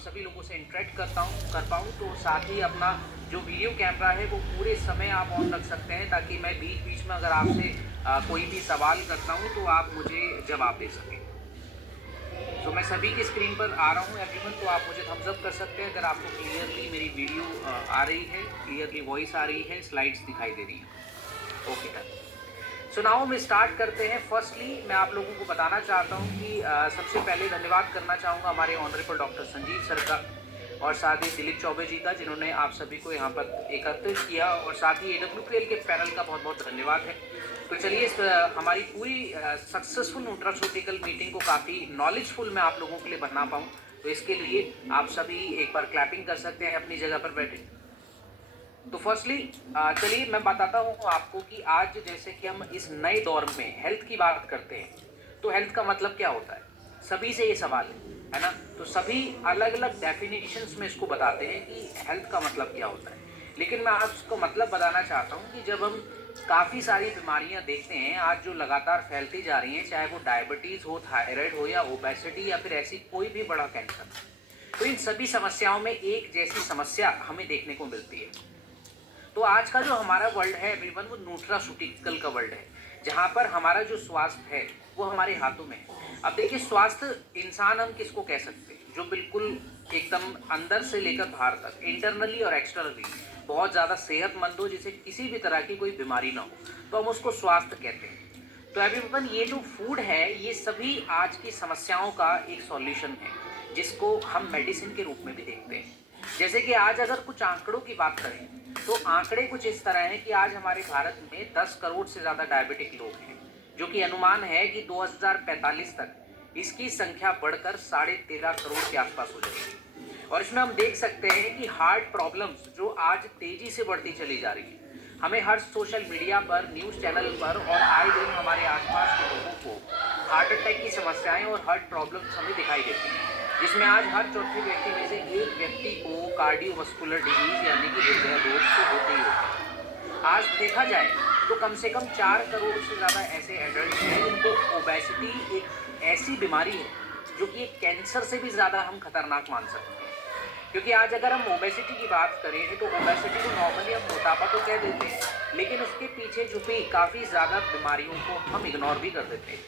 सभी लोगों से इंटरेक्ट कर पाऊँ, तो साथ ही अपना जो वीडियो कैमरा है वो पूरे समय आप ऑन रख सकते हैं, ताकि मैं बीच-बीच में अगर आपसे कोई भी सवाल करता हूँ तो आप मुझे जवाब दे सकें। सो मैं सभी की स्क्रीन पर आ रहा हूँ एवरीवन, तो आप मुझे थम्स अप कर सकते हैं अगर आपको क्लियरली मेरी वीडियो आ रही है, क्लियरली वॉइस आ रही है, स्लाइड्स दिखाई दे रही हैं। Okay done. सो नाउ हम स्टार्ट करते हैं। फर्स्टली मैं आप लोगों को बताना चाहता हूँ कि सबसे पहले धन्यवाद करना चाहूँगा हमारे ऑनरेबल डॉक्टर संजीव सर का, और साथ ही दिलीप चौबे जी का, जिन्होंने आप सभी को यहाँ पर एकत्रित किया, और साथ ही AWPL के पैनल का बहुत बहुत धन्यवाद है। तो चलिए हमारी पूरी सक्सेसफुल न्यूट्रास्यूटिकल मीटिंग को काफ़ी नॉलेजफुल मैं आप लोगों के लिए बना पाऊँ, तो इसके लिए आप सभी एक बार क्लैपिंग कर सकते हैं अपनी जगह पर बैठे। तो फर्स्टली चलिए मैं बताता हूँ आपको कि आज जैसे कि हम इस नए दौर में हेल्थ की बात करते हैं, तो हेल्थ का मतलब क्या होता है, सभी से ये सवाल है ना। तो सभी अलग अलग डेफिनेशंस में इसको बताते हैं कि हेल्थ का मतलब क्या होता है, लेकिन मैं आपको मतलब बताना चाहता हूँ कि जब हम काफ़ी सारी बीमारियां देखते हैं आज जो लगातार फैलती जा रही हैं, चाहे वो डायबिटीज़ हो, थायराइड हो, या ओबेसिटी, या फिर ऐसी कोई भी बड़ा कैंसर, तो इन सभी समस्याओं में एक जैसी समस्या हमें देखने को मिलती है। तो आज का जो हमारा वर्ल्ड है एवरीवन, वो न्यूट्रास्यूटिकल का वर्ल्ड है, जहाँ पर हमारा जो स्वास्थ्य है वो हमारे हाथों में है। अब देखिए, स्वास्थ्य इंसान हम किसको कह सकते हैं, जो बिल्कुल एकदम अंदर से लेकर बाहर तक, इंटरनली और एक्सटर्नली बहुत ज़्यादा सेहतमंद हो, जिसे किसी भी तरह की कोई बीमारी ना हो, तो हम उसको स्वास्थ्य कहते हैं। तो एवरीवन, ये जो फूड है ये सभी आज की समस्याओं का एक सॉल्यूशन है, जिसको हम मेडिसिन के रूप में भी देखते हैं। जैसे कि आज अगर कुछ आंकड़ों की बात करें, तो आंकड़े कुछ इस तरह हैं कि आज हमारे भारत में 10 करोड़ से ज़्यादा डायबिटिक लोग हैं, जो कि अनुमान है कि 2045 तक इसकी संख्या बढ़कर 13.5 करोड़ के आसपास हो जाएगी। और इसमें हम देख सकते हैं कि हार्ट प्रॉब्लम्स जो आज तेजी से बढ़ती चली जा रही है, हमें हर सोशल मीडिया पर, न्यूज़ चैनल पर, और आए दिन हमारे आसपास के लोगों को हार्ट अटैक की समस्याएं और हार्ट प्रॉब्लम्स हमें दिखाई देती हैं, जिसमें आज हर चौथे व्यक्ति में से एक व्यक्ति को कार्डियोवास्कुलर डिजीज यानी कि हृदय रोग तो होते ही होते हैं। आज देखा जाए तो कम से कम 4 करोड़ से ज़्यादा ऐसे एडल्ट हैं जिनको ओबेसिटी एक ऐसी बीमारी है जो कि एक कैंसर से भी ज़्यादा हम खतरनाक मान सकते हैं। क्योंकि आज अगर हम ओबेसिटी की बात करें तो ओबेसिटी को नॉर्मली हम मोटापा तो कह देते हैं, लेकिन उसके पीछे छुपी काफ़ी ज़्यादा बीमारियों को हम इग्नोर भी कर देते हैं,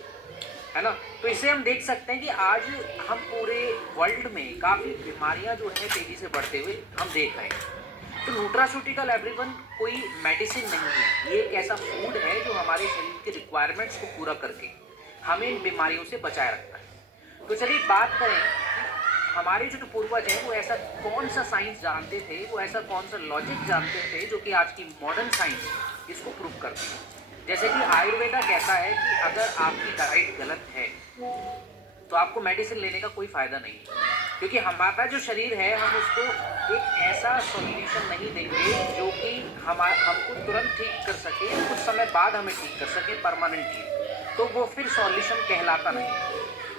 है ना। तो इससे हम देख सकते हैं कि आज हम पूरे वर्ल्ड में काफ़ी बीमारियां जो है तेज़ी से बढ़ते हुए हम देख रहे हैं। तो न्यूट्रास्यूटिकल एवरीवन कोई मेडिसिन नहीं है, ये एक ऐसा फूड है जो हमारे शरीर के रिक्वायरमेंट्स को पूरा करके हमें इन बीमारियों से बचाए रखता है। तो चलिए बात करें कि हमारे जो पूर्वज हैं वो ऐसा कौन सा साइंस जानते थे, वो ऐसा कौन सा लॉजिक जानते थे जो कि आज की मॉडर्न साइंस इसको प्रूव करती है। जैसे कि आयुर्वेदा कहता है कि अगर आपकी डाइट गलत है तो आपको मेडिसिन लेने का कोई फ़ायदा नहीं है, क्योंकि हमारा जो शरीर है हम उसको एक ऐसा सॉल्यूशन नहीं देंगे जो कि हमको तुरंत ठीक कर सके, कुछ समय बाद हमें ठीक कर सके परमानेंटली, तो वो फिर सॉल्यूशन कहलाता नहीं।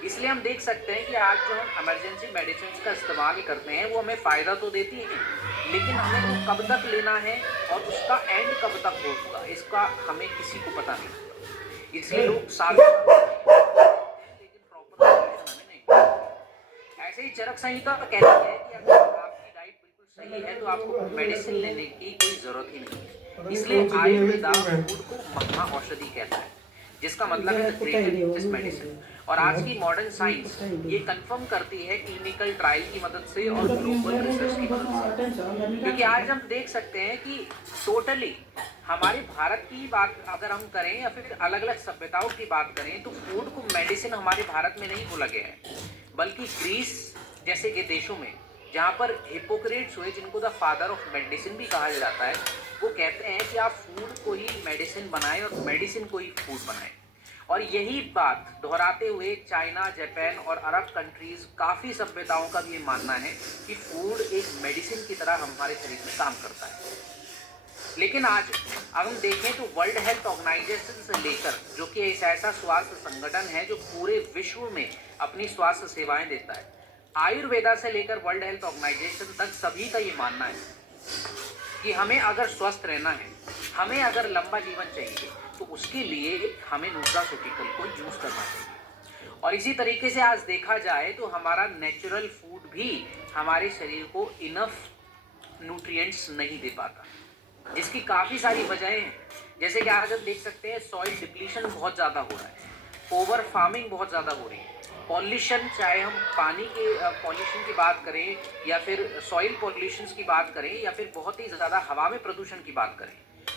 इसलिए हम देख सकते हैं कि आज जो हम इमरजेंसी मेडिसिन का इस्तेमाल करते हैं वो हमें फ़ायदा तो देती है, लेकिन हमें वो कब तक लेना है और उसका एंड कब तक होगा इसका हमें किसी को पता नहीं होता। इसलिए लोग सालों लेकिन प्रॉपर सॉल्यूशन हमें नहीं मिलता। ऐसे ही चरक संहिता तो कहती है कि अगर आपकी डाइट बिल्कुल सही है तो आपको मेडिसिन लेने की कोई ज़रूरत ही नहीं है। इसलिए आयुर्वेदा फूड को महा औषधि कहता है, जिसका मतलब है द ग्रेटेस्ट मेडिसिन। और आज की मॉडर्न साइंस ये कंफर्म करती है क्लिनिकल ट्रायल की मदद से और ग्लोबल रिसर्च की मदद से, क्योंकि आज हम देख सकते हैं कि टोटली हमारे भारत की बात अगर हम करें या फिर अलग अलग सभ्यताओं की बात करें, तो फूड को मेडिसिन हमारे भारत में नहीं बोला गया है, बल्कि ग्रीस जैसे के देशों में, जहाँ पर हिपोक्रेट्स हुए, जिनको द फादर ऑफ मेडिसिन भी कहा जाता है, वो कहते हैं कि आप फूड को ही मेडिसिन बनाएं और मेडिसिन को ही फूड बनाएं। और यही बात दोहराते हुए चाइना, जापान और अरब कंट्रीज, काफ़ी सभ्यताओं का भी ये मानना है कि फूड एक मेडिसिन की तरह हमारे शरीर में काम करता है। लेकिन आज अगर हम देखें तो वर्ल्ड हेल्थ ऑर्गेनाइजेशन से लेकर, जो कि एक ऐसा स्वास्थ्य संगठन है जो पूरे विश्व में अपनी स्वास्थ्य सेवाएं देता है, आयुर्वेदा से लेकर वर्ल्ड हेल्थ ऑर्गेनाइजेशन तक सभी का ये मानना है कि हमें अगर स्वस्थ रहना है, हमें अगर लंबा जीवन चाहिए, तो उसके लिए हमें न्यूट्रास्यूटिकल को यूज़ करना चाहिए। और इसी तरीके से आज देखा जाए तो हमारा नेचुरल फूड भी हमारे शरीर को इनफ न्यूट्रिएंट्स नहीं दे पाता, जिसकी काफ़ी सारी वजहें हैं। जैसे कि आज हम देख सकते हैं सॉइल डिप्लीशन बहुत ज़्यादा हो रहा है, ओवर फार्मिंग बहुत ज़्यादा हो रही है, पॉल्यूशन, चाहे हम पानी के पॉल्यूशन की बात करें या फिर सॉइल पॉल्यूशन की बात करें या फिर बहुत ही ज़्यादा हवा में प्रदूषण की बात करें,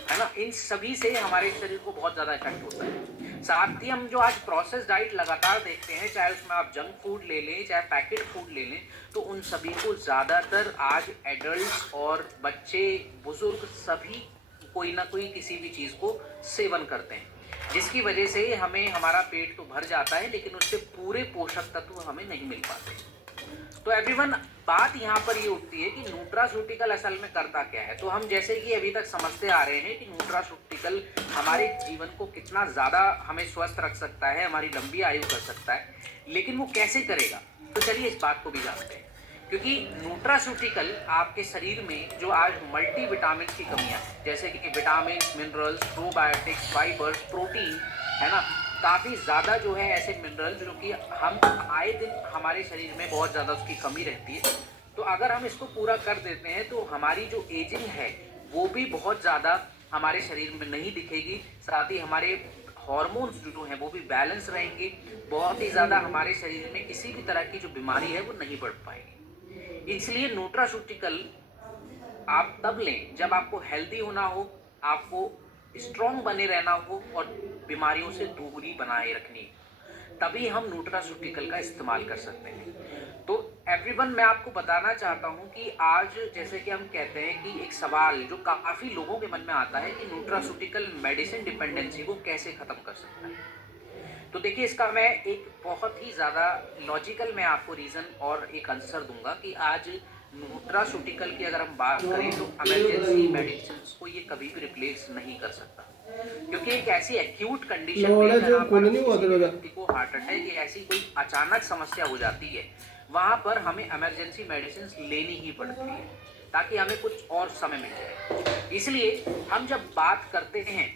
है ना, इन सभी से हमारे शरीर को बहुत ज़्यादा इफेक्ट होता है। साथ ही हम जो आज प्रोसेस डाइट लगातार देखते हैं, चाहे उसमें आप जंक फूड ले लें चाहे पैकेट फूड ले लें, तो उन सभी को ज़्यादातर आज एडल्ट और बच्चे, बुजुर्ग सभी कोई ना कोई किसी भी चीज़ को सेवन करते हैं, जिसकी वजह से हमें हमारा पेट तो भर जाता है लेकिन उससे पूरे पोषक तत्व हमें नहीं मिल पाते। तो एवरीवन, बात यहाँ पर ये उठती है कि न्यूट्रास्यूटिकल असल में करता क्या है। तो हम जैसे कि अभी तक समझते आ रहे हैं कि न्यूट्रास्यूटिकल हमारे जीवन को कितना ज़्यादा हमें स्वस्थ रख सकता है, हमारी लंबी आयु कर सकता है, लेकिन वो कैसे करेगा, तो चलिए इस बात को भी जानते हैं। क्योंकि न्यूट्रास्यूटिकल आपके शरीर में जो आज मल्टी विटामिन की कमियाँ हैं, जैसे कि vitamin, minerals, probiotics, fibres, protein, है ना, काफ़ी ज़्यादा जो है ऐसे मिनरल जो कि हम आए दिन हमारे शरीर में बहुत ज़्यादा उसकी कमी रहती है। तो अगर हम इसको पूरा कर देते हैं तो हमारी जो एजिंग है वो भी बहुत ज़्यादा हमारे शरीर में नहीं दिखेगी, साथ ही हमारे हॉर्मोन्स जो हैं वो भी बैलेंस रहेंगे, बहुत ही ज़्यादा हमारे शरीर में किसी भी तरह की जो बीमारी है वो नहीं बढ़ पाएगी। इसलिए न्यूट्रास्यूटिकल आप तब लें जब आपको हेल्दी होना हो, आपको स्ट्रॉन्ग बने रहना हो और बीमारियों से दूरी बनाए रखनी हो, तभी हम न्यूट्रास्यूटिकल का इस्तेमाल कर सकते हैं। तो एवरीवन, मैं आपको बताना चाहता हूं कि आज जैसे कि हम कहते हैं कि एक सवाल जो काफ़ी लोगों के मन में आता है कि न्यूट्रास्यूटिकल मेडिसिन डिपेंडेंसी को कैसे ख़त्म कर सकता है। तो देखिए, इसका मैं एक बहुत ही ज़्यादा लॉजिकल मैं आपको रीज़न और एक आंसर दूंगा कि आज न्यूट्रास्यूटिकल की अगर हम बात करें तो इमरजेंसी मेडिसिन को ये कभी भी रिप्लेस नहीं कर सकता, क्योंकि एक ऐसी एक्यूट कंडीशन में जहाँ पर किसी भी व्यक्ति को हार्ट अटैक या ऐसी कोई अचानक समस्या हो जाती है, वहाँ पर हमें इमरजेंसी मेडिसिन लेनी ही पड़ती है ताकि हमें कुछ और समय मिल जाए। इसलिए हम जब बात करते हैं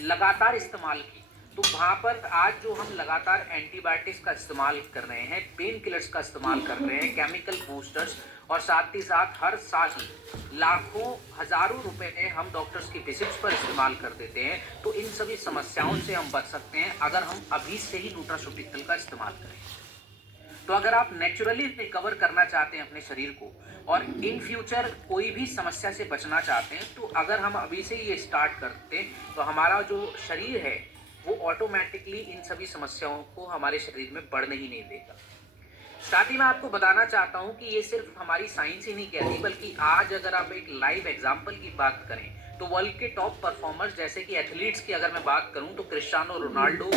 लगातार इस्तेमाल की, तो वहाँ पर आज जो हम लगातार एंटीबायोटिक्स का इस्तेमाल कर रहे हैं, पेन किलर्स का इस्तेमाल कर रहे हैं, केमिकल बूस्टर्स, और साथ ही साथ हर साल लाखों हज़ारों रुपए हम डॉक्टर्स की विजिट्स पर इस्तेमाल कर देते हैं, तो इन सभी समस्याओं से हम बच सकते हैं अगर हम अभी से ही न्यूट्रास्यूटिकल का इस्तेमाल करें। तो अगर आप नेचुरली रिकवर करना चाहते हैं अपने शरीर को और इन फ्यूचर कोई भी समस्या से बचना चाहते हैं, तो अगर हम अभी से ये स्टार्ट करते हैं तो हमारा जो शरीर है वो ऑटोमेटिकली इन सभी समस्याओं को हमारे शरीर में बढ़ने ही नहीं देगा। साथ ही मैं आपको बताना चाहता हूं कि ये सिर्फ हमारी साइंस ही नहीं कहती, बल्कि आज अगर आप एक लाइव एग्जांपल की बात करें तो वर्ल्ड के टॉप परफॉर्मर्स जैसे कि एथलीट्स की अगर मैं बात करूं तो क्रिस्टियानो रोनाल्डो,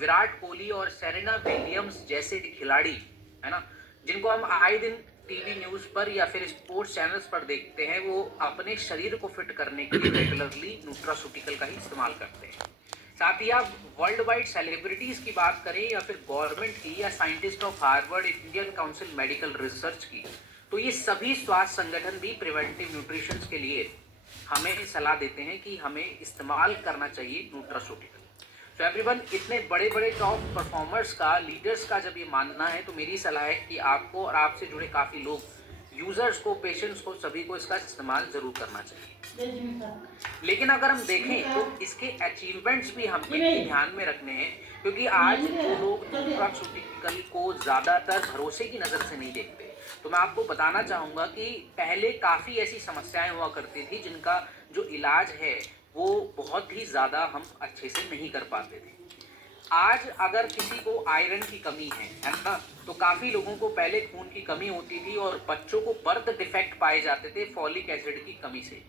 विराट कोहली और सेरेना विलियम्स जैसे खिलाड़ी, है ना, जिनको हम आए दिन टीवी न्यूज़ पर या फिर स्पोर्ट्स चैनल्स पर देखते हैं, वो अपने शरीर को फिट करने के लिए रेगुलरली न्यूट्रास्यूटिकल का ही इस्तेमाल करते हैं। साथ ही आप वर्ल्ड वाइड सेलिब्रिटीज की बात करें या फिर गवर्नमेंट की या scientist of Harvard, Indian council medical research की, तो ये सभी स्वास्थ्य संगठन भी प्रिवेंटिव न्यूट्रिशन के लिए हमें सलाह देते हैं कि हमें इस्तेमाल करना चाहिए न्यूट्रास्यूटिकल। तो एवरीवन, इतने बड़े बड़े टॉप परफॉर्मर्स का, लीडर्स का जब ये मानना है, तो मेरी सलाह है कि आपको और आपसे जुड़े काफ़ी लोग, यूज़र्स को, पेशेंट्स को, सभी को इसका इस्तेमाल ज़रूर करना चाहिए। लेकिन अगर हम देखें तो इसके अचीवमेंट्स भी हमें ध्यान में रखने हैं, क्योंकि आज जो लोग न्यूट्रास्यूटिकल को ज़्यादातर भरोसे की नज़र से नहीं देखते, तो मैं आपको बताना चाहूँगा कि पहले काफ़ी ऐसी समस्याएं हुआ करती थी जिनका जो इलाज है वो बहुत ही ज़्यादा हम अच्छे से नहीं कर पाते थे। आज अगर किसी को आयरन की कमी है ना, तो काफ़ी लोगों को पहले खून की कमी होती थी और बच्चों को बर्थ डिफेक्ट पाए जाते थे फॉलिक एसिड की कमी से,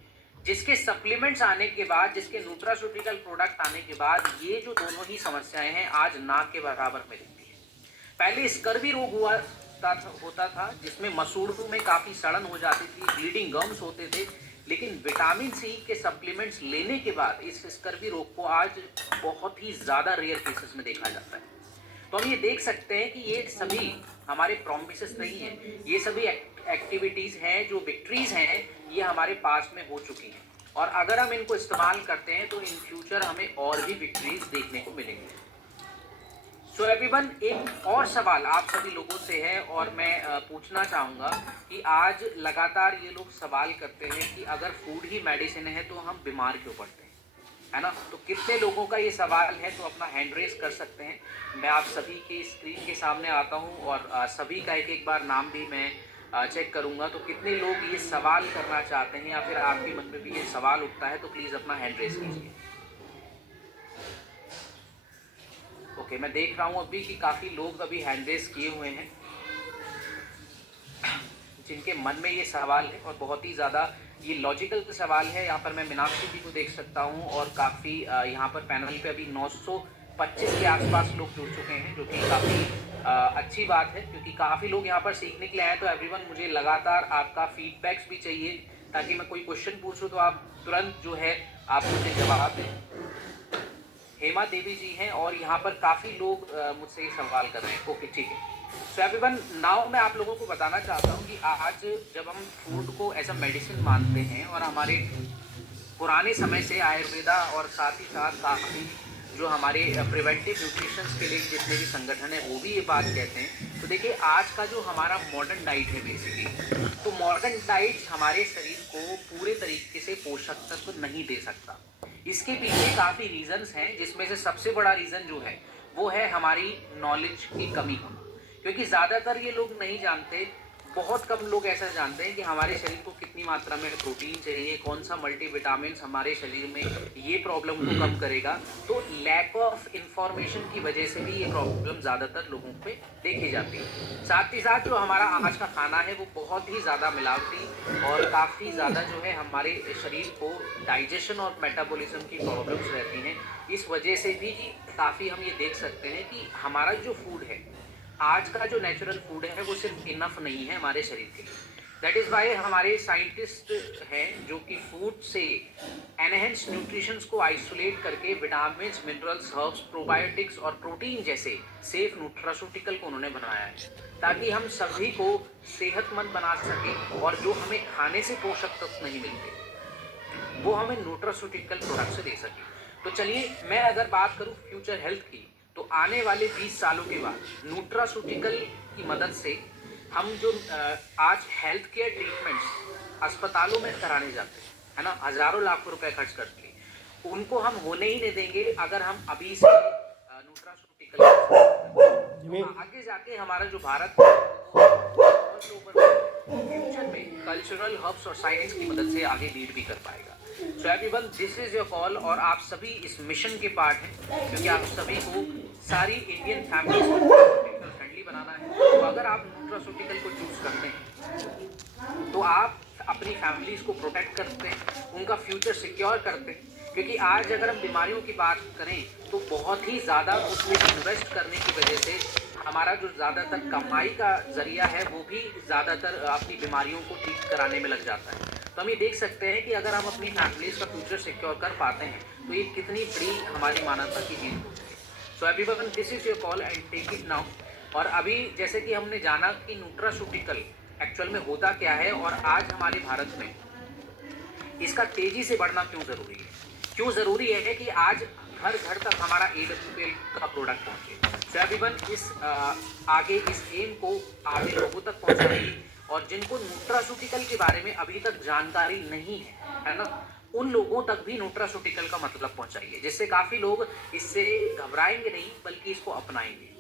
जिसके सप्लीमेंट्स आने के बाद, जिसके न्यूट्रास्यूटिकल प्रोडक्ट आने के बाद ये जो दोनों ही समस्याएं हैं आज ना के बराबर में दिखती है। पहले स्कर्वी रोग होता था जिसमें मसूड़ों में काफ़ी सड़न हो जाती थी, ब्लीडिंग गम्स होते थे, लेकिन विटामिन सी के सप्लीमेंट्स लेने के बाद इस स्कर्वी रोग को आज बहुत ही ज़्यादा रेयर केसेस में देखा जाता है। तो हम ये देख सकते हैं कि ये सभी हमारे प्रॉमिसेस नहीं हैं, ये सभी एक्टिविटीज़ हैं, जो विक्ट्रीज़ हैं, ये हमारे पास में हो चुकी हैं, और अगर हम इनको इस्तेमाल करते हैं तो इन फ्यूचर हमें और भी विक्ट्रीज देखने को मिलेंगी। सो एवरीवन, एक और सवाल आप सभी लोगों से है और मैं पूछना चाहूँगा कि आज लगातार ये लोग सवाल करते हैं कि अगर फूड ही मेडिसिन है तो हम बीमार क्यों पड़ते हैं, है ना? तो कितने लोगों का ये सवाल है, तो अपना हैंड रेस कर सकते हैं। मैं आप सभी की स्क्रीन के सामने आता हूँ और सभी का एक-एक बार नाम भी मैं चेक करूँगा। तो कितने लोग ये सवाल करना चाहते हैं या फिर आपके मन में भी ये सवाल उठता है, तो प्लीज़ अपना हैंड रेस कीजिए। ओके, मैं देख रहा हूँ अभी कि काफ़ी लोग अभी हैंड रेस किए हुए हैं, जिनके मन में ये सवाल है और बहुत ही ज़्यादा ये लॉजिकल सवाल है। यहाँ पर मैं मीनाक्षी जी को देख सकता हूँ और काफ़ी यहाँ पर पैनल पे अभी 925 के आसपास लोग जुड़ चुके हैं, जो कि काफ़ी अच्छी बात है, क्योंकि काफ़ी लोग यहाँ पर सीखने के लिए आए। तो एवरीवन, मुझे लगातार आपका फीडबैक्स भी चाहिए, ताकि मैं कोई क्वेश्चन पूछूँ तो आप तुरंत जो है आप मुझे जवाब दें। हेमा देवी जी हैं और यहाँ पर काफ़ी लोग मुझसे सवाल कर रहे हैं। ओके, ठीक है। सो एवरीवन, नाउ मैं आप लोगों को बताना चाहता हूँ कि आज जब हम फूड को एज अ मेडिसिन मानते हैं और हमारे पुराने समय से आयुर्वेदा और साथ ही साथ काफ़ी जो हमारे प्रिवेंटिव न्यूट्रिशंस के लिए जितने भी संगठन है वो भी ये बात कहते हैं। तो देखिए, आज का जो हमारा मॉडर्न डाइट है बेसिकली, तो मॉडर्न डाइट हमारे शरीर को पूरे तरीके से पोषक तत्व नहीं दे सकता। इसके पीछे काफ़ी रीजंस हैं, जिसमें से सबसे बड़ा रीज़न जो है वो है हमारी नॉलेज की कमी होना। क्योंकि ज़्यादातर ये लोग नहीं जानते, बहुत कम लोग ऐसा जानते हैं कि हमारे शरीर को कितनी मात्रा में प्रोटीन चाहिए, कौन सा मल्टीविटामिन हमारे शरीर में ये प्रॉब्लम को कम करेगा। तो लैक ऑफ इंफॉर्मेशन की वजह से भी ये प्रॉब्लम ज़्यादातर लोगों पे देखी जाती है। साथ ही साथ जो हमारा आज का खाना है वो बहुत ही ज़्यादा मिलावटी और काफ़ी ज़्यादा जो है हमारे शरीर को डाइजेशन और मेटाबॉलिज्म की प्रॉब्लम्स रहती हैं। इस वजह से भी काफ़ी हम ये देख सकते हैं कि हमारा जो फूड है, आज का जो नेचुरल फूड है, वो सिर्फ इनफ नहीं है हमारे शरीर के लिए। दैट इज़ वाई हमारे साइंटिस्ट हैं जो कि फूड से एनहेंस न्यूट्रिशंस को आइसोलेट करके विटामिन, मिनरल्स, हर्ब्स, प्रोबायोटिक्स और प्रोटीन जैसे सेफ न्यूट्रास्यूटिकल को उन्होंने बनाया है, ताकि हम सभी को सेहतमंद बना सकें और जो हमें खाने से पोषक तत्व नहीं मिलते वो हमें न्यूट्रास्यूटिकल प्रोडक्ट से दे सके। तो चलिए, मैं अगर बात करूं फ्यूचर हेल्थ की, तो आने वाले 20 सालों के बाद न्यूट्रास्यूटिकल की मदद से हम जो आज हेल्थ केयर ट्रीटमेंट्स अस्पतालों में कराने जाते हैं, है ना, हज़ारों लाखों रुपए खर्च करके, उनको हम होने ही नहीं देंगे अगर हम अभी से न्यूट्रास्यूटिकल आगे जाके हमारा जो भारत है फ्यूचर में कल्चरल हब्स और साइंस की मदद से आगे लीड भी कर पाएगा। सो everyone, this is your call और आप सभी इस मिशन के पार्ट हैं, क्योंकि आप सभी को सारी इंडियन फैमिलीज को फ्रेंडली बनाना है। तो अगर आप न्यूट्रास्यूटिकल को चूज करते हैं तो आप अपनी फैमिलीज को प्रोटेक्ट करते हैं, उनका फ्यूचर सिक्योर करते हैं। क्योंकि आज अगर हम बीमारियों की बात करें तो बहुत ही ज़्यादा उसमें इन्वेस्ट करने की वजह से हमारा जो ज़्यादातर कमाई का जरिया है वो भी ज़्यादातर अपनी बीमारियों को ठीक कराने में लग जाता है। तो हम ये देख सकते हैं कि अगर हम अपनी फैमिलीज का फ्यूचर सिक्योर कर पाते हैं तो ये कितनी बड़ी हमारी मानवता की जीत होती है। So everyone, this is your call and take it now. और अभी जैसे कि हमने जाना कि न्यूट्रास्यूटिकल एक्चुअल में होता क्या है और आज हमारे भारत में इसका तेजी से बढ़ना क्यों ज़रूरी है, क्यों ज़रूरी है कि आज घर घर तक हमारा AWPL का प्रोडक्ट पहुंचे। सो एवरीवन, इस आगे इस एम को आगे लोगों तक पहुंचाएगी और जिनको न्यूट्रास्यूटिकल के बारे में अभी तक जानकारी नहीं है ना, उन लोगों तक भी न्यूट्रास्यूटिकल का मतलब पहुंचाइए, जिससे काफ़ी लोग इससे घबराएंगे नहीं बल्कि इसको अपनाएंगे।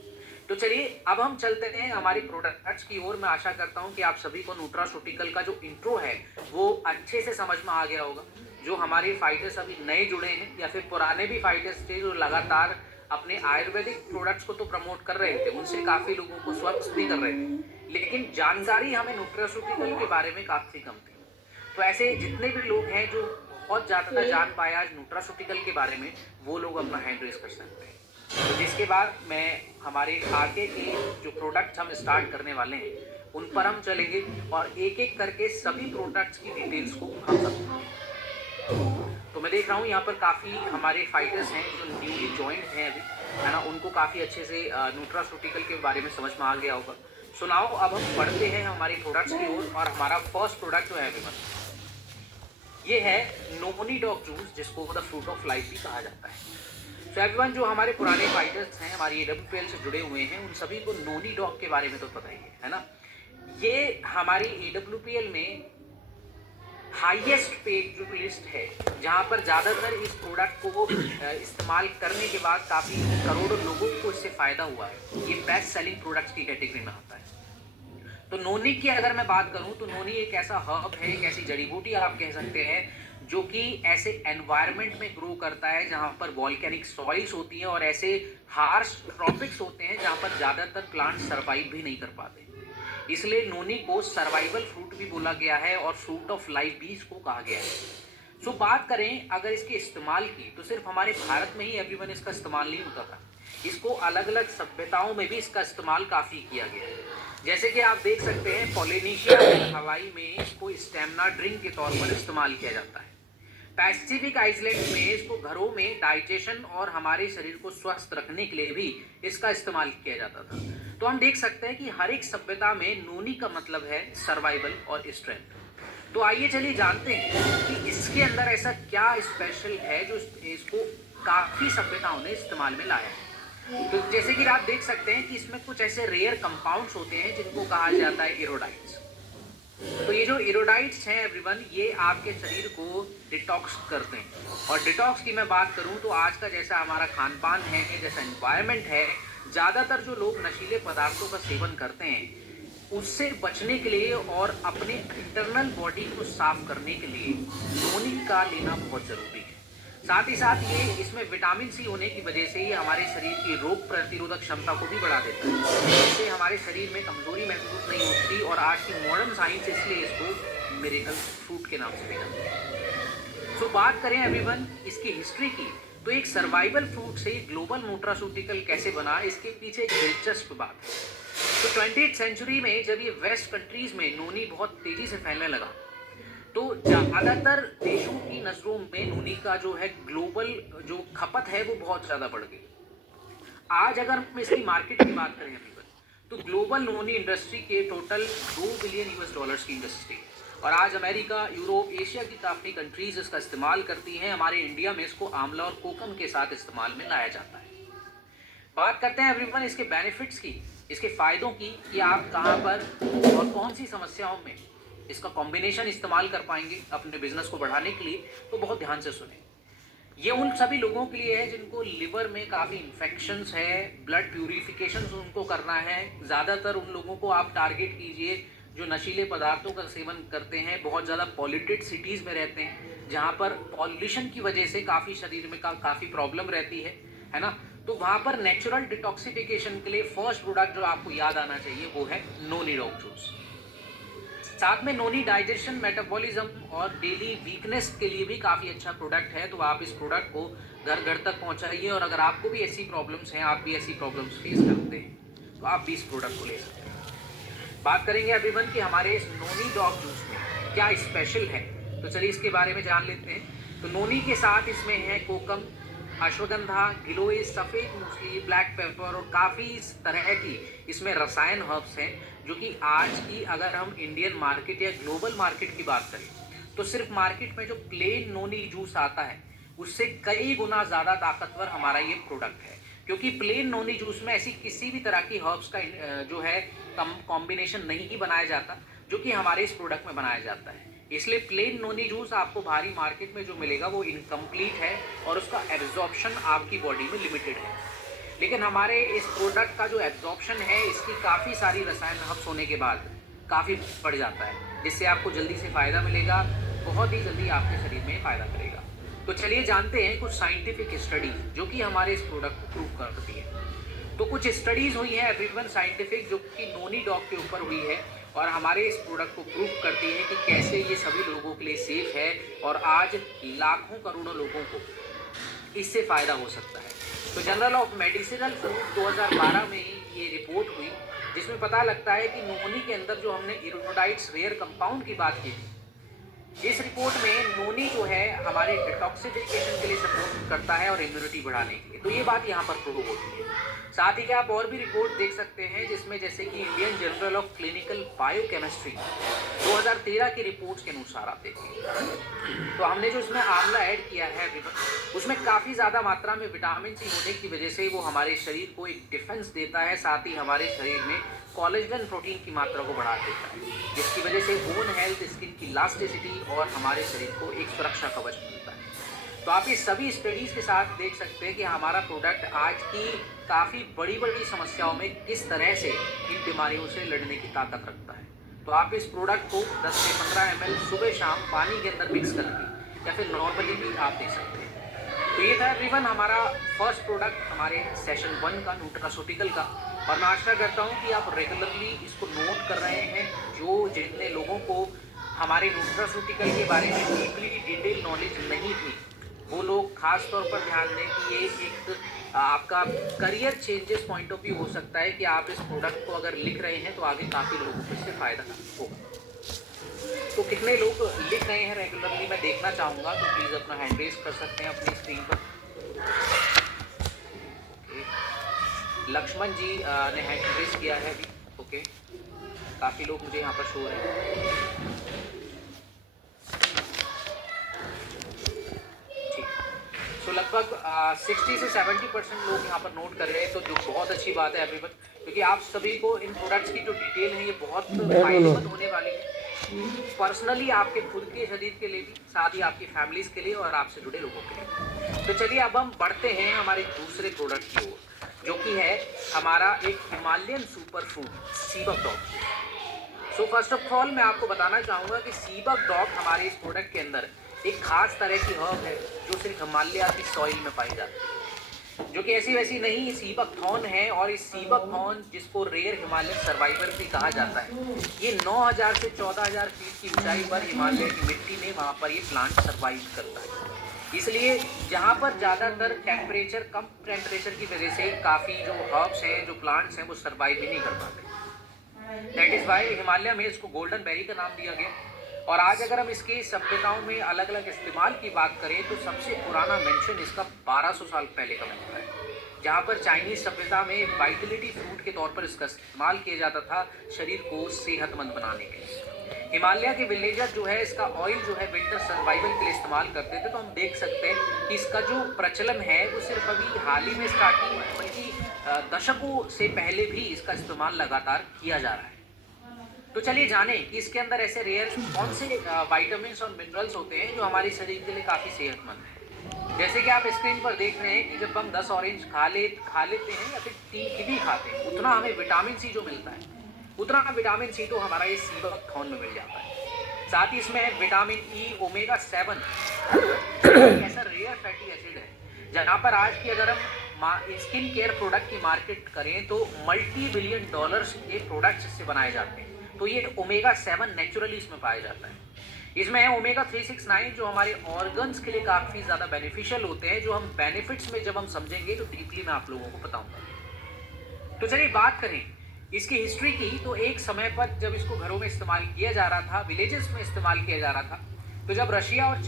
तो चलिए, अब हम चलते हैं हमारी प्रोडक्ट्स की ओर। मैं आशा करता हूं कि आप सभी को न्यूट्रास्यूटिकल का जो इंट्रो है वो अच्छे से समझ में आ गया होगा। जो हमारे फाइटर्स अभी नए जुड़े हैं या फिर पुराने भी फाइटर्स थे जो लगातार अपने आयुर्वेदिक प्रोडक्ट्स को तो प्रमोट कर रहे थे, उनसे काफ़ी लोगों को स्वस्थ भी कर रहे थे, लेकिन जानकारी हमें न्यूट्रास्यूटिकल के बारे में काफ़ी कम थी। तो ऐसे जितने भी लोग हैं जो बहुत ज़्यादा जान पाए आज न्यूट्रास्यूटिकल के बारे में, वो लोग अपना हैंड रेस कर सकते हैं। तो जिसके बाद मैं हमारे आगे के जो प्रोडक्ट्स हम स्टार्ट करने वाले हैं उन पर हम चलेंगे और एक एक करके सभी प्रोडक्ट्स की डिटेल्स को हम समझेंगे। तो मैं देख रहा हूँ यहाँ पर काफ़ी हमारे फाइटर्स हैं जो न्यूली ज्वाइंट हैं अभी, है ना, उनको काफ़ी अच्छे से न्यूट्रास्यूटिकल के बारे में समझ में आ गया होगा। सो नाउ अब हम बढ़ते हैं हमारे प्रोडक्ट्स की ओर और हमारा फर्स्ट प्रोडक्ट जो है एवरीवन, ये है नोनी डॉग जूस, जिसको द फ्रूट ऑफ लाइफ भी कहा जाता है। सो एवरीवन, जो हमारे पुराने फाइटर्स हैं, हमारी एडब्ल्यूपीएल से जुड़े हुए हैं, उन सभी को नोनी डॉग के बारे में तो पता ही है ना? ये हमारी एडब्ल्यूपीएल में हाईएस्ट पेड जो लिस्ट है, जहाँ पर ज़्यादातर इस प्रोडक्ट को इस्तेमाल करने के बाद काफ़ी करोड़ों लोगों को इससे फ़ायदा हुआ है। ये बेस्ट सेलिंग प्रोडक्ट्स की कैटेगरी में आता है। तो नोनी की अगर मैं बात करूं तो नोनी एक ऐसा हर्ब है, एक ऐसी जड़ी बूटी आप कह सकते हैं, जो कि ऐसे एनवायरनमेंट में ग्रो करता है जहां पर वॉल्केनिक सॉइल्स होती हैं और ऐसे हार्श ट्रॉपिक्स होते हैं जहां पर ज़्यादातर प्लांट सर्वाइव भी नहीं कर पाते। इसलिए नोनी को सर्वाइवल फ्रूट भी बोला गया है और फ्रूट ऑफ लाइफ भी इसको कहा गया है। सो बात करें अगर इसके इस्तेमाल की, तो सिर्फ हमारे भारत में ही एवरीवन इसका इस्तेमाल नहीं होता था। इसको अलग अलग सभ्यताओं में भी इसका इस्तेमाल काफ़ी किया गया है। जैसे कि आप देख सकते हैं, पोलिनेशिया और हवाई में इसको स्टेमिना ड्रिंक के तौर पर इस्तेमाल किया जाता है। पैसिफिक आइलैंड में इसको घरों में डाइजेशन और हमारे शरीर को स्वस्थ रखने के लिए भी इसका इस्तेमाल किया जाता था। तो हम देख सकते हैं कि हर एक सभ्यता में नोनी का मतलब है सर्वाइवल और स्ट्रेंथ। तो आइए चलिए जानते हैं कि इसके अंदर ऐसा क्या स्पेशल है जो इसको काफ़ी सभ्यताओं ने इस्तेमाल में लाया है। तो जैसे कि आप देख सकते हैं कि इसमें कुछ ऐसे रेयर कंपाउंड्स होते हैं जिनको कहा जाता है इरोडाइट्स। तो ये जो इरोडाइट्स हैं एवरीवन, ये आपके शरीर को डिटॉक्स करते हैं। और डिटॉक्स की मैं बात करूं तो आज का जैसा हमारा खान पान है, जैसा एनवायरनमेंट है, ज़्यादातर जो लोग नशीले पदार्थों का सेवन करते हैं, उससे बचने के लिए और अपने इंटरनल बॉडी को साफ करने के लिए नोनी का लेना बहुत ज़रूरी है। साथ ही साथ ये इसमें विटामिन सी होने की वजह से ये हमारे शरीर की रोग प्रतिरोधक क्षमता को भी बढ़ा देता है। इससे हमारे शरीर में कमजोरी महसूस नहीं होती और आज की मॉडर्न साइंस इसलिए इसको मिरेकल फ्रूट के नाम से भी जानती है। सो बात करें एवरीवन इसकी हिस्ट्री की, तो एक सर्वाइवल फ्रूट से ग्लोबल न्यूट्रास्यूटिकल कैसे बना, इसके पीछे एक दिलचस्प बात है। तो 20th सेंचुरी में जब ये वेस्ट कंट्रीज में नोनी बहुत तेजी से फैलने लगा, तो ज़्यादातर देशों की नज़रों में नोनी का जो है ग्लोबल जो खपत है वो बहुत ज़्यादा बढ़ गई। आज अगर हम इसकी मार्केट की बात करें तो ग्लोबल नोनी इंडस्ट्री के टोटल 2 बिलियन यूएस डॉलर्स की इंडस्ट्री है। और आज अमेरिका, यूरोप, एशिया की काफ़ी कंट्रीज इसका इस्तेमाल करती हैं। हमारे इंडिया में इसको आंवला और कोकम के साथ इस्तेमाल में लाया जाता है। बात करते हैं एवरीवन इसके बेनिफिट्स की, इसके फ़ायदों की, कि आप कहाँ पर और कौन सी समस्याओं में इसका कॉम्बिनेशन इस्तेमाल कर पाएंगे अपने बिजनेस को बढ़ाने के लिए। तो बहुत ध्यान से सुने। ये उन सभी लोगों के लिए है जिनको लिवर में काफ़ी इन्फेक्शंस है, ब्लड प्यूरिफिकेशन उनको करना है। ज़्यादातर उन लोगों को आप टारगेट कीजिए जो नशीले पदार्थों का सेवन करते हैं, बहुत ज़्यादा पॉल्यूटेड सिटीज़ में रहते हैं, जहाँ पर पॉल्यूशन की वजह से काफ़ी शरीर में काफ़ी प्रॉब्लम रहती है ना। तो वहाँ पर नेचुरल डिटॉक्सिफिकेशन के लिए फर्स्ट प्रोडक्ट जो आपको याद आना चाहिए वो है नोनी डॉग जूस। साथ में नोनी डाइजेशन, मेटाबॉलिज्म और डेली वीकनेस के लिए भी काफ़ी अच्छा प्रोडक्ट है। तो आप इस प्रोडक्ट को घर घर तक पहुंचाइए और अगर आपको भी ऐसी प्रॉब्लम्स हैं, आप भी ऐसी प्रॉब्लम्स फेस करते हैं, तो आप भी इस प्रोडक्ट को ले सकते हैं। बात करेंगे एवरीवन कि हमारे इस नोनी डॉग जूस में क्या स्पेशल है, तो चलिए इसके बारे में जान लेते हैं। तो नोनी के साथ इसमें है कोकम, अश्वगंधा, गिलोय, सफ़ेद मूसली, ब्लैक पेपर और काफ़ी तरह की इसमें रसायन हर्ब्स हैं, जो कि आज की अगर हम इंडियन मार्केट या ग्लोबल मार्केट की बात करें तो सिर्फ मार्केट में जो प्लेन नोनी जूस आता है उससे कई गुना ज़्यादा ताकतवर हमारा ये प्रोडक्ट है। क्योंकि प्लेन नोनी जूस में ऐसी किसी भी तरह की हर्ब्स का जो है कॉम्बिनेशन नहीं बनाया जाता जो कि हमारे इस प्रोडक्ट में बनाया जाता है। इसलिए प्लेन नोनी जूस आपको भारी मार्केट में जो मिलेगा वो इनकम्प्लीट है और उसका एब्जॉर्प्शन आपकी बॉडी में लिमिटेड है। लेकिन हमारे इस प्रोडक्ट का जो एब्जॉर्प्शन है इसकी काफ़ी सारी रसायन हर्ब्स होने के बाद काफ़ी बढ़ जाता है, जिससे आपको जल्दी से फ़ायदा मिलेगा, बहुत ही जल्दी आपके शरीर में फ़ायदा करेगा। तो चलिए जानते हैं कुछ साइंटिफिक स्टडी जो कि हमारे इस प्रोडक्ट को प्रूव करती है। तो कुछ स्टडीज़ हुई हैं एवरीवन साइंटिफिक, जो कि नोनी डॉग के ऊपर हुई है और हमारे इस प्रोडक्ट को प्रूव करती है कि कैसे ये सभी लोगों के लिए सेफ़ है और आज लाखों करोड़ों लोगों को इससे फ़ायदा हो सकता है। तो जर्नल ऑफ मेडिसिनल फूड 2012 में ये रिपोर्ट हुई, जिसमें पता लगता है कि नोनी के अंदर जो हमने इरोडाइट्स रेयर कंपाउंड की बात की थी, इस रिपोर्ट में नोनी जो है हमारे डिटॉक्सिफिकेशन के लिए सपोर्ट करता है और इम्यूनिटी बढ़ाने के लिए, तो ये बात यहाँ पर प्रूव होती है। साथ ही आप और भी रिपोर्ट देख सकते हैं जिसमें जैसे कि Indian journal of clinical biochemistry 2013 की रिपोर्ट्स के अनुसार आप देखें तो हमने जो इसमें आंवला ऐड किया है उसमें काफ़ी ज़्यादा मात्रा में विटामिन सी होने की वजह से वो हमारे शरीर को एक डिफेंस देता है, साथ ही हमारे शरीर में कोलेजन प्रोटीन की मात्रा को बढ़ा देता है, जिसकी वजह से बोन हेल्थ, स्किन की इलास्टिसिटी और हमारे शरीर को एक सुरक्षा कवच मिलता है। तो आप ये सभी स्टडीज़ के साथ देख सकते हैं कि हमारा प्रोडक्ट आज की काफ़ी बड़ी बड़ी समस्याओं में किस तरह से इन बीमारियों से लड़ने की ताकत रखता है। तो आप इस प्रोडक्ट को 10 से 15 ml सुबह शाम पानी के अंदर मिक्स करके या फिर नॉर्मली भी आप दे सकते हैं। तो ये था एवरीवन हमारा फर्स्ट प्रोडक्ट हमारे सेशन 1 का न्यूट्रास्यूटिकल का, और मैं आशा करता हूँ कि आप रेगुलरली इसको नोट कर रहे हैं। जो जितने लोगों को हमारे न्यूट्रास्यूटिकल के बारे में डीपली डिटेल नॉलेज नहीं थी, वो लोग खास तौर पर ध्यान दें कि ये एक आपका career changes point of view हो सकता है कि आप इस प्रोडक्ट को अगर लिख रहे हैं तो आगे काफ़ी लोगों को इससे फ़ायदा होगा। तो कितने लोग लिख रहे हैं रेगुलरली मैं देखना चाहूँगा, तो प्लीज़ अपना हैंड रेज कर सकते हैं अपनी स्क्रीन पर। लक्ष्मण जी ने हैंड रेज किया है अभी। ओके, काफ़ी लोग मुझे यहाँ पर शो रहे हैं। तो लगभग 60 से 70% लोग यहाँ पर नोट कर रहे हैं, तो जो बहुत अच्छी बात है एवरीवन, क्योंकि आप सभी को इन प्रोडक्ट्स की जो डिटेल है ये बहुत फायदेमंद होने वाली है, पर्सनली आपके खुद के शरीर के लिए भी, साथ ही आपकी फैमिलीज के लिए और आपसे जुड़े लोगों के लिए। तो चलिए अब हम बढ़ते हैं हमारे दूसरे प्रोडक्ट की ओर, जो कि है हमारा एक हिमालयन सुपर फूड सीबक डॉग। सो फर्स्ट ऑफ ऑल मैं आपको बताना चाहूँगा कि सीबक डॉग हमारे इस प्रोडक्ट के अंदर एक खास तरह की हर्ब है जो सिर्फ हिमालय की सॉइल में पाई जाती है, जो कि ऐसी वैसी नहीं, सीबक थॉर्न है। और इस सीबक थॉर्न, जिसको रेयर हिमालयन सर्वाइवर भी कहा जाता है, ये 9000 से 14000 फीट की ऊंचाई पर हिमालय की मिट्टी में वहाँ पर ये प्लांट सर्वाइव करता है। इसलिए जहाँ पर ज़्यादातर टेम्परेचर, कम टेम्परेचर की वजह से काफ़ी जो हर्ब्स हैं, जो प्लांट्स हैं, वो सर्वाइव ही नहीं कर पाते। दैट इज़ वाई हिमालय में इसको गोल्डन बेरी का नाम दिया गया। और आज अगर हम इसके सभ्यताओं में अलग अलग इस्तेमाल की बात करें तो सबसे पुराना मेंशन इसका 1200 साल पहले का मिलता है, जहाँ पर चाइनीज सभ्यता में वाइटलिटी फ्रूट के तौर पर इसका इस्तेमाल किया जाता था शरीर को सेहतमंद बनाने के लिए। हिमालय के विलेजर जो है इसका ऑयल जो है विंटर सर्वाइवल के लिए इस्तेमाल करते थे। तो हम देख सकते हैं कि इसका जो प्रचलन है वो सिर्फ अभी हाल ही में स्टार्ट नहीं हुआ है, बल्कि दशकों से पहले भी इसका इस्तेमाल लगातार किया जा रहा है। तो चलिए जाने कि इसके अंदर ऐसे रेयर कौन से विटामिन्स और मिनरल्स होते हैं जो हमारे शरीर के लिए काफ़ी सेहतमंद है। जैसे कि आप स्क्रीन पर देख रहे हैं कि जब हम 10 ऑरेंज खा लेते हैं या फिर 3 कीवी खाते हैं, उतना हमें विटामिन सी जो मिलता है, उतना विटामिन सी तो हमारा ये सीबक थॉर्न में मिल जाता है। साथ ही इसमें है विटामिन ई, ओमेगा 7, ऐसा रेयर फैटी एसिड है जहाँ पर आज की अगर हम स्किन केयर प्रोडक्ट की मार्केट करें तो $multi-billion के प्रोडक्ट्स इससे बनाए जाते हैं। तो ये ओमेगा 7 नेचुरली इसमें पाया जाता है। इसमें है ओमेगा 369 जो हमारे ऑर्गन्स के लिए काफ़ी ज़्यादा बेनिफिशियल होते हैं, जो हम बेनिफिट्स में जब हम समझेंगे तो डीपली मैं आप लोगों को बताऊंगा। तो चलिए बात करें इसकी हिस्ट्री की, तो एक समय पर जब इसको घरों में इस्तेमाल किया जा रहा था, विलेजेस में इस्तेमाल किया जा रहा था, तो जब रशिया और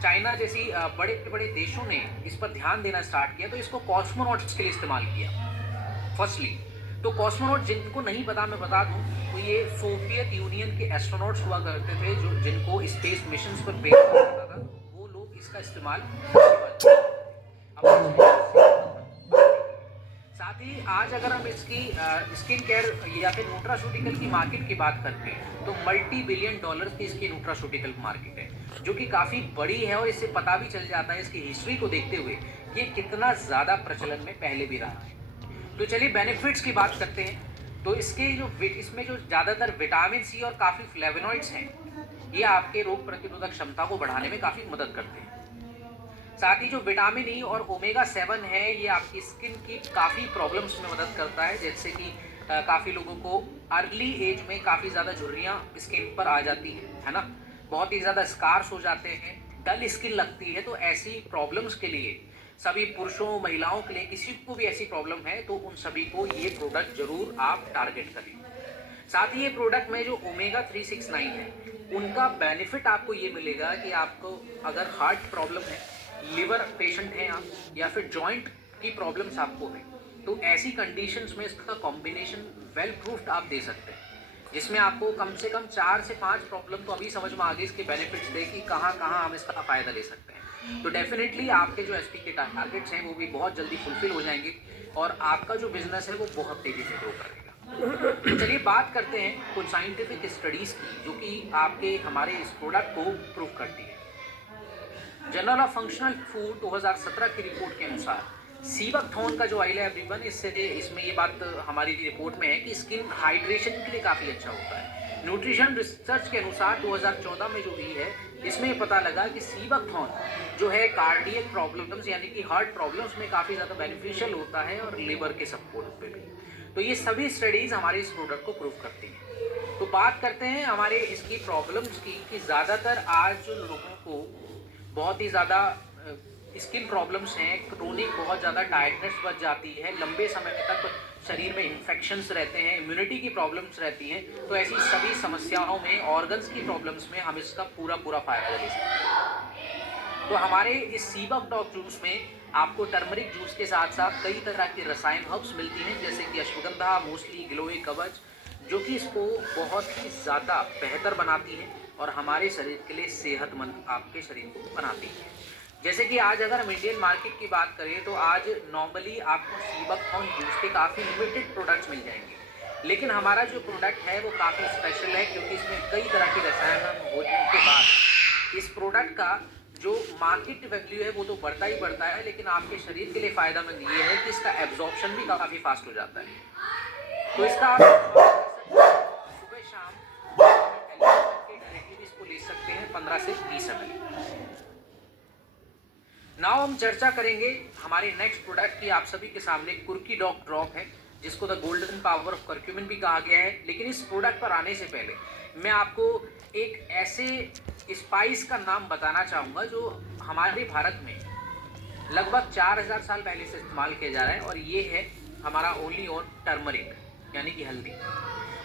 चाइना जैसी बड़े बड़े देशों ने इस पर ध्यान देना स्टार्ट किया तो इसको कॉस्मोनॉट्स के लिए इस्तेमाल किया फर्स्टली। तो कॉस्मोनॉट जिनको नहीं पता मैं बता दूं, तो ये सोवियत यूनियन के एस्ट्रोनॉट्स हुआ करते थे जो जिनको स्पेस मिशंस पर भेजा जाता था, वो लोग इसका इस्तेमाल साथ ही आज अगर हम इसकी स्किन केयर या फिर न्यूट्रास्यूटिकल की मार्केट की बात करते हैं तो $multi-billion की इसकी न्यूट्रास्यूटिकल मार्केट है, जो कि काफ़ी बड़ी है। और इससे पता भी चल जाता है इसकी हिस्ट्री को देखते हुए कि कितना ज़्यादा प्रचलन में पहले भी रहा है। तो चलिए बेनिफिट्स की बात करते हैं। तो इसमें जो ज़्यादातर विटामिन सी और काफ़ी फ्लेवोनॉइड्स हैं, ये आपके रोग प्रतिरोधक क्षमता को बढ़ाने में काफ़ी मदद करते हैं। साथ ही जो विटामिन ई और ओमेगा 7 है, ये आपकी स्किन की काफ़ी प्रॉब्लम्स में मदद करता है, जैसे कि काफ़ी लोगों को अर्ली एज में काफ़ी ज़्यादा झुर्रियाँ स्किन पर आ जाती है ना, बहुत ही ज़्यादा स्कार्स हो जाते हैं, डल स्किन लगती है। तो ऐसी प्रॉब्लम्स के लिए सभी पुरुषों महिलाओं के लिए किसी को भी ऐसी प्रॉब्लम है तो उन सभी को ये प्रोडक्ट ज़रूर आप टारगेट करें। साथ ही ये प्रोडक्ट में जो ओमेगा 369 है, उनका बेनिफिट आपको ये मिलेगा कि आपको अगर हार्ट प्रॉब्लम है, लिवर पेशेंट हैं आप, या फिर जॉइंट की प्रॉब्लम्स आपको है, तो ऐसी कंडीशंस में इसका कॉम्बिनेशन वेल प्रूफ्ड आप दे सकते हैं, जिसमें आपको कम से कम 4 से 5 प्रॉब्लम तो अभी समझ में आ गई इसके बेनिफिट्स थे कि कहाँ कहाँ हम इसका फ़ायदा ले सकते हैं। तो डेफिनेटली आपके जो एसपी के टारगेट्स हैं वो भी बहुत जल्दी फुलफिल हो जाएंगे और आपका जो बिजनेस है वो बहुत तेज़ी से ग्रो करेगा। तो चलिए बात करते हैं कुछ साइंटिफिक स्टडीज़ की जो कि आपके हमारे इस प्रोडक्ट को प्रूव करती है। जर्नल ऑफ फंक्शनल फूड 2017 की रिपोर्ट के अनुसार सीबकथॉर्न का जो ऑयल है एवरीवन, इसमें ये बात हमारी रिपोर्ट में है कि स्किन हाइड्रेशन के लिए काफ़ी अच्छा होता है। न्यूट्रिशन रिसर्च के अनुसार 2014 में जो हुई है, इसमें पता लगा कि सीबकथॉर्न जो है कार्डियक प्रॉब्लम्स यानी कि हार्ट प्रॉब्लम्स में काफ़ी ज़्यादा बेनिफिशियल होता है और लिवर के सपोर्ट पे भी। तो ये सभी स्टडीज़ हमारे इस प्रोडक्ट को प्रूव करती हैं। तो बात करते हैं हमारे इसकी प्रॉब्लम्स की कि ज़्यादातर आज जो लोगों को बहुत ही ज़्यादा स्किन प्रॉब्लम्स हैं, क्रोनिक बहुत ज़्यादा टायर्डनेस बढ़ जाती है, लंबे समय तक शरीर में इन्फेक्शंस रहते हैं, इम्यूनिटी की प्रॉब्लम्स रहती हैं, तो ऐसी सभी समस्याओं में, ऑर्गन्स की प्रॉब्लम्स में हम इसका पूरा पूरा फ़ायदा ले सकते हैं। तो हमारे इस सीबकटॉक जूस में आपको टर्मरिक जूस के साथ साथ कई तरह के रसायन हर्ब्स मिलती हैं, जैसे कि अश्वगंधा, मूसली, गिलोय, कवच, जो कि इसको बहुत ही ज़्यादा बेहतर बनाती हैं और हमारे शरीर के लिए सेहतमंद आपके शरीर को बनाती है। जैसे कि आज अगर हम इंडियन मार्केट की बात करें तो आज नॉर्मली आपको सीबकथॉर्न जूस के काफ़ी लिमिटेड प्रोडक्ट्स मिल जाएंगे, लेकिन हमारा जो प्रोडक्ट है वो काफ़ी स्पेशल है क्योंकि इसमें कई तरह के रसायन होने के बाद इस प्रोडक्ट का जो मार्केट वैल्यू है वो तो बढ़ता ही बढ़ता है, लेकिन आपके शरीर के लिए फ़ायदेमंद ये है कि इसका एब्जॉर्प्शन भी काफ़ी फास्ट हो जाता है। तो इसका आप सुबह शाम डायरेक्टली भी इसको ले सकते हैं 15 से 20 ml। नाउ हम चर्चा करेंगे हमारे नेक्स्ट प्रोडक्ट की। आप सभी के सामने कुर्की डॉग ड्रॉप है, जिसको the golden power of curcumin भी कहा गया है। लेकिन इस प्रोडक्ट पर आने से पहले मैं आपको एक ऐसे स्पाइस का नाम बताना चाहूँगा जो हमारे भारत में लगभग 4000 साल पहले से इस्तेमाल किया जा रहा है, और ये है हमारा ओनली ऑन टर्मरिक यानी कि हल्दी।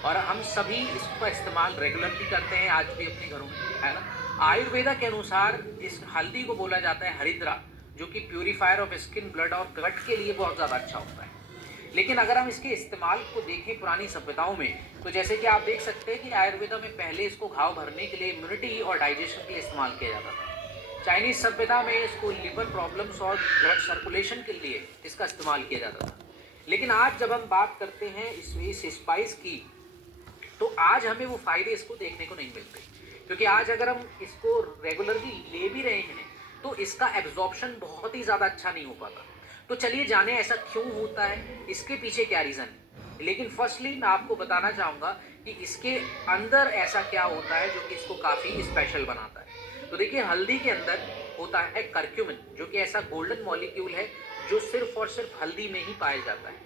और हम सभी इसका इस्तेमाल रेगुलरली करते हैं आज भी अपने घरों में, है ना। आयुर्वेदा के अनुसार इस हल्दी को बोला जाता है हरिद्रा, जो कि प्यूरीफायर ऑफ स्किन, ब्लड और गट के लिए बहुत ज़्यादा अच्छा होता है। लेकिन अगर हम इसके इस्तेमाल को देखें पुरानी सभ्यताओं में, तो जैसे कि आप देख सकते हैं कि आयुर्वेदा में पहले इसको घाव भरने के लिए, इम्यूनिटी और डाइजेशन के लिए इस्तेमाल किया जाता था। चाइनीज सभ्यता में इसको लिवर प्रॉब्लम्स और ब्लड सर्कुलेशन के लिए इसका इस्तेमाल किया जाता था। लेकिन आज जब हम बात करते हैं इस स्पाइस की, तो आज हमें वो फायदे इसको देखने को नहीं मिलते, क्योंकि आज अगर हम इसको रेगुलरली ले भी रहे हैं तो इसका एब्जॉर्प्शन बहुत ही ज़्यादा अच्छा नहीं हो पाता। तो चलिए जाने ऐसा क्यों होता है, इसके पीछे क्या रीज़न है। लेकिन फर्स्टली मैं आपको बताना चाहूँगा कि इसके अंदर ऐसा क्या होता है जो कि इसको काफ़ी स्पेशल बनाता है। तो देखिए, हल्दी के अंदर होता है करक्यूमिन, जो कि ऐसा गोल्डन मॉलिक्यूल है जो सिर्फ और सिर्फ हल्दी में ही पाया जाता है।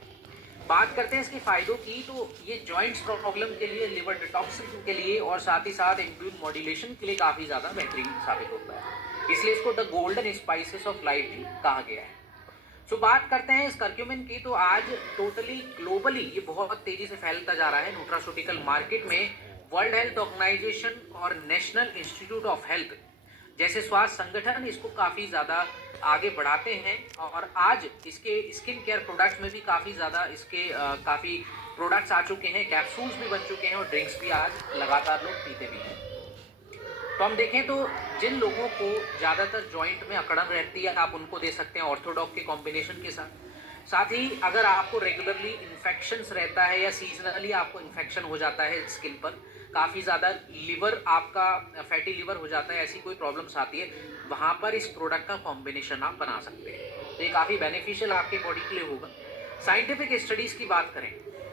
बात करते हैं इसके फायदों की, तो ये जॉइंट्स प्रॉब्लम के लिए, लिवर डिटॉक्सिंग के लिए और साथ ही साथ इम्यून मॉड्यूलेशन के लिए काफ़ी ज़्यादा बेहतरीन साबित होता है। इसलिए इसको the golden spices of life भी कहा गया है। सो बात करते हैं इस करक्यूमिन की, तो आज टोटली ग्लोबली ये बहुत तेज़ी से फैलता जा रहा है न्यूट्रास्यूटिकल मार्केट में। वर्ल्ड हेल्थ ऑर्गेनाइजेशन और नेशनल इंस्टीट्यूट ऑफ हेल्थ जैसे स्वास्थ्य संगठन इसको काफ़ी ज़्यादा आगे बढ़ाते हैं, और आज इसके स्किन केयर प्रोडक्ट्स में भी काफ़ी ज़्यादा इसके काफ़ी प्रोडक्ट्स आ चुके हैं, कैप्सूल्स भी बन चुके हैं और ड्रिंक्स भी आज लगातार लोग पीते भी हैं। तो हम देखें तो जिन लोगों को ज़्यादातर जॉइंट में अकड़न रहती है, आप उनको दे सकते हैं ऑर्थोडॉक के कॉम्बिनेशन के साथ। साथ ही अगर आपको रेगुलरली इन्फेक्शंस रहता है या सीजनली आपको इन्फेक्शन हो जाता है स्किन पर, काफ़ी ज़्यादा लिवर आपका फैटी लिवर हो जाता है, ऐसी कोई प्रॉब्लम्स आती है, वहाँ पर इस प्रोडक्ट का कॉम्बिनेशन आप बना सकते हैं। तो ये काफ़ी बेनिफिशियल आपके बॉडी के लिए होगा। साइंटिफिक स्टडीज़ की बात करें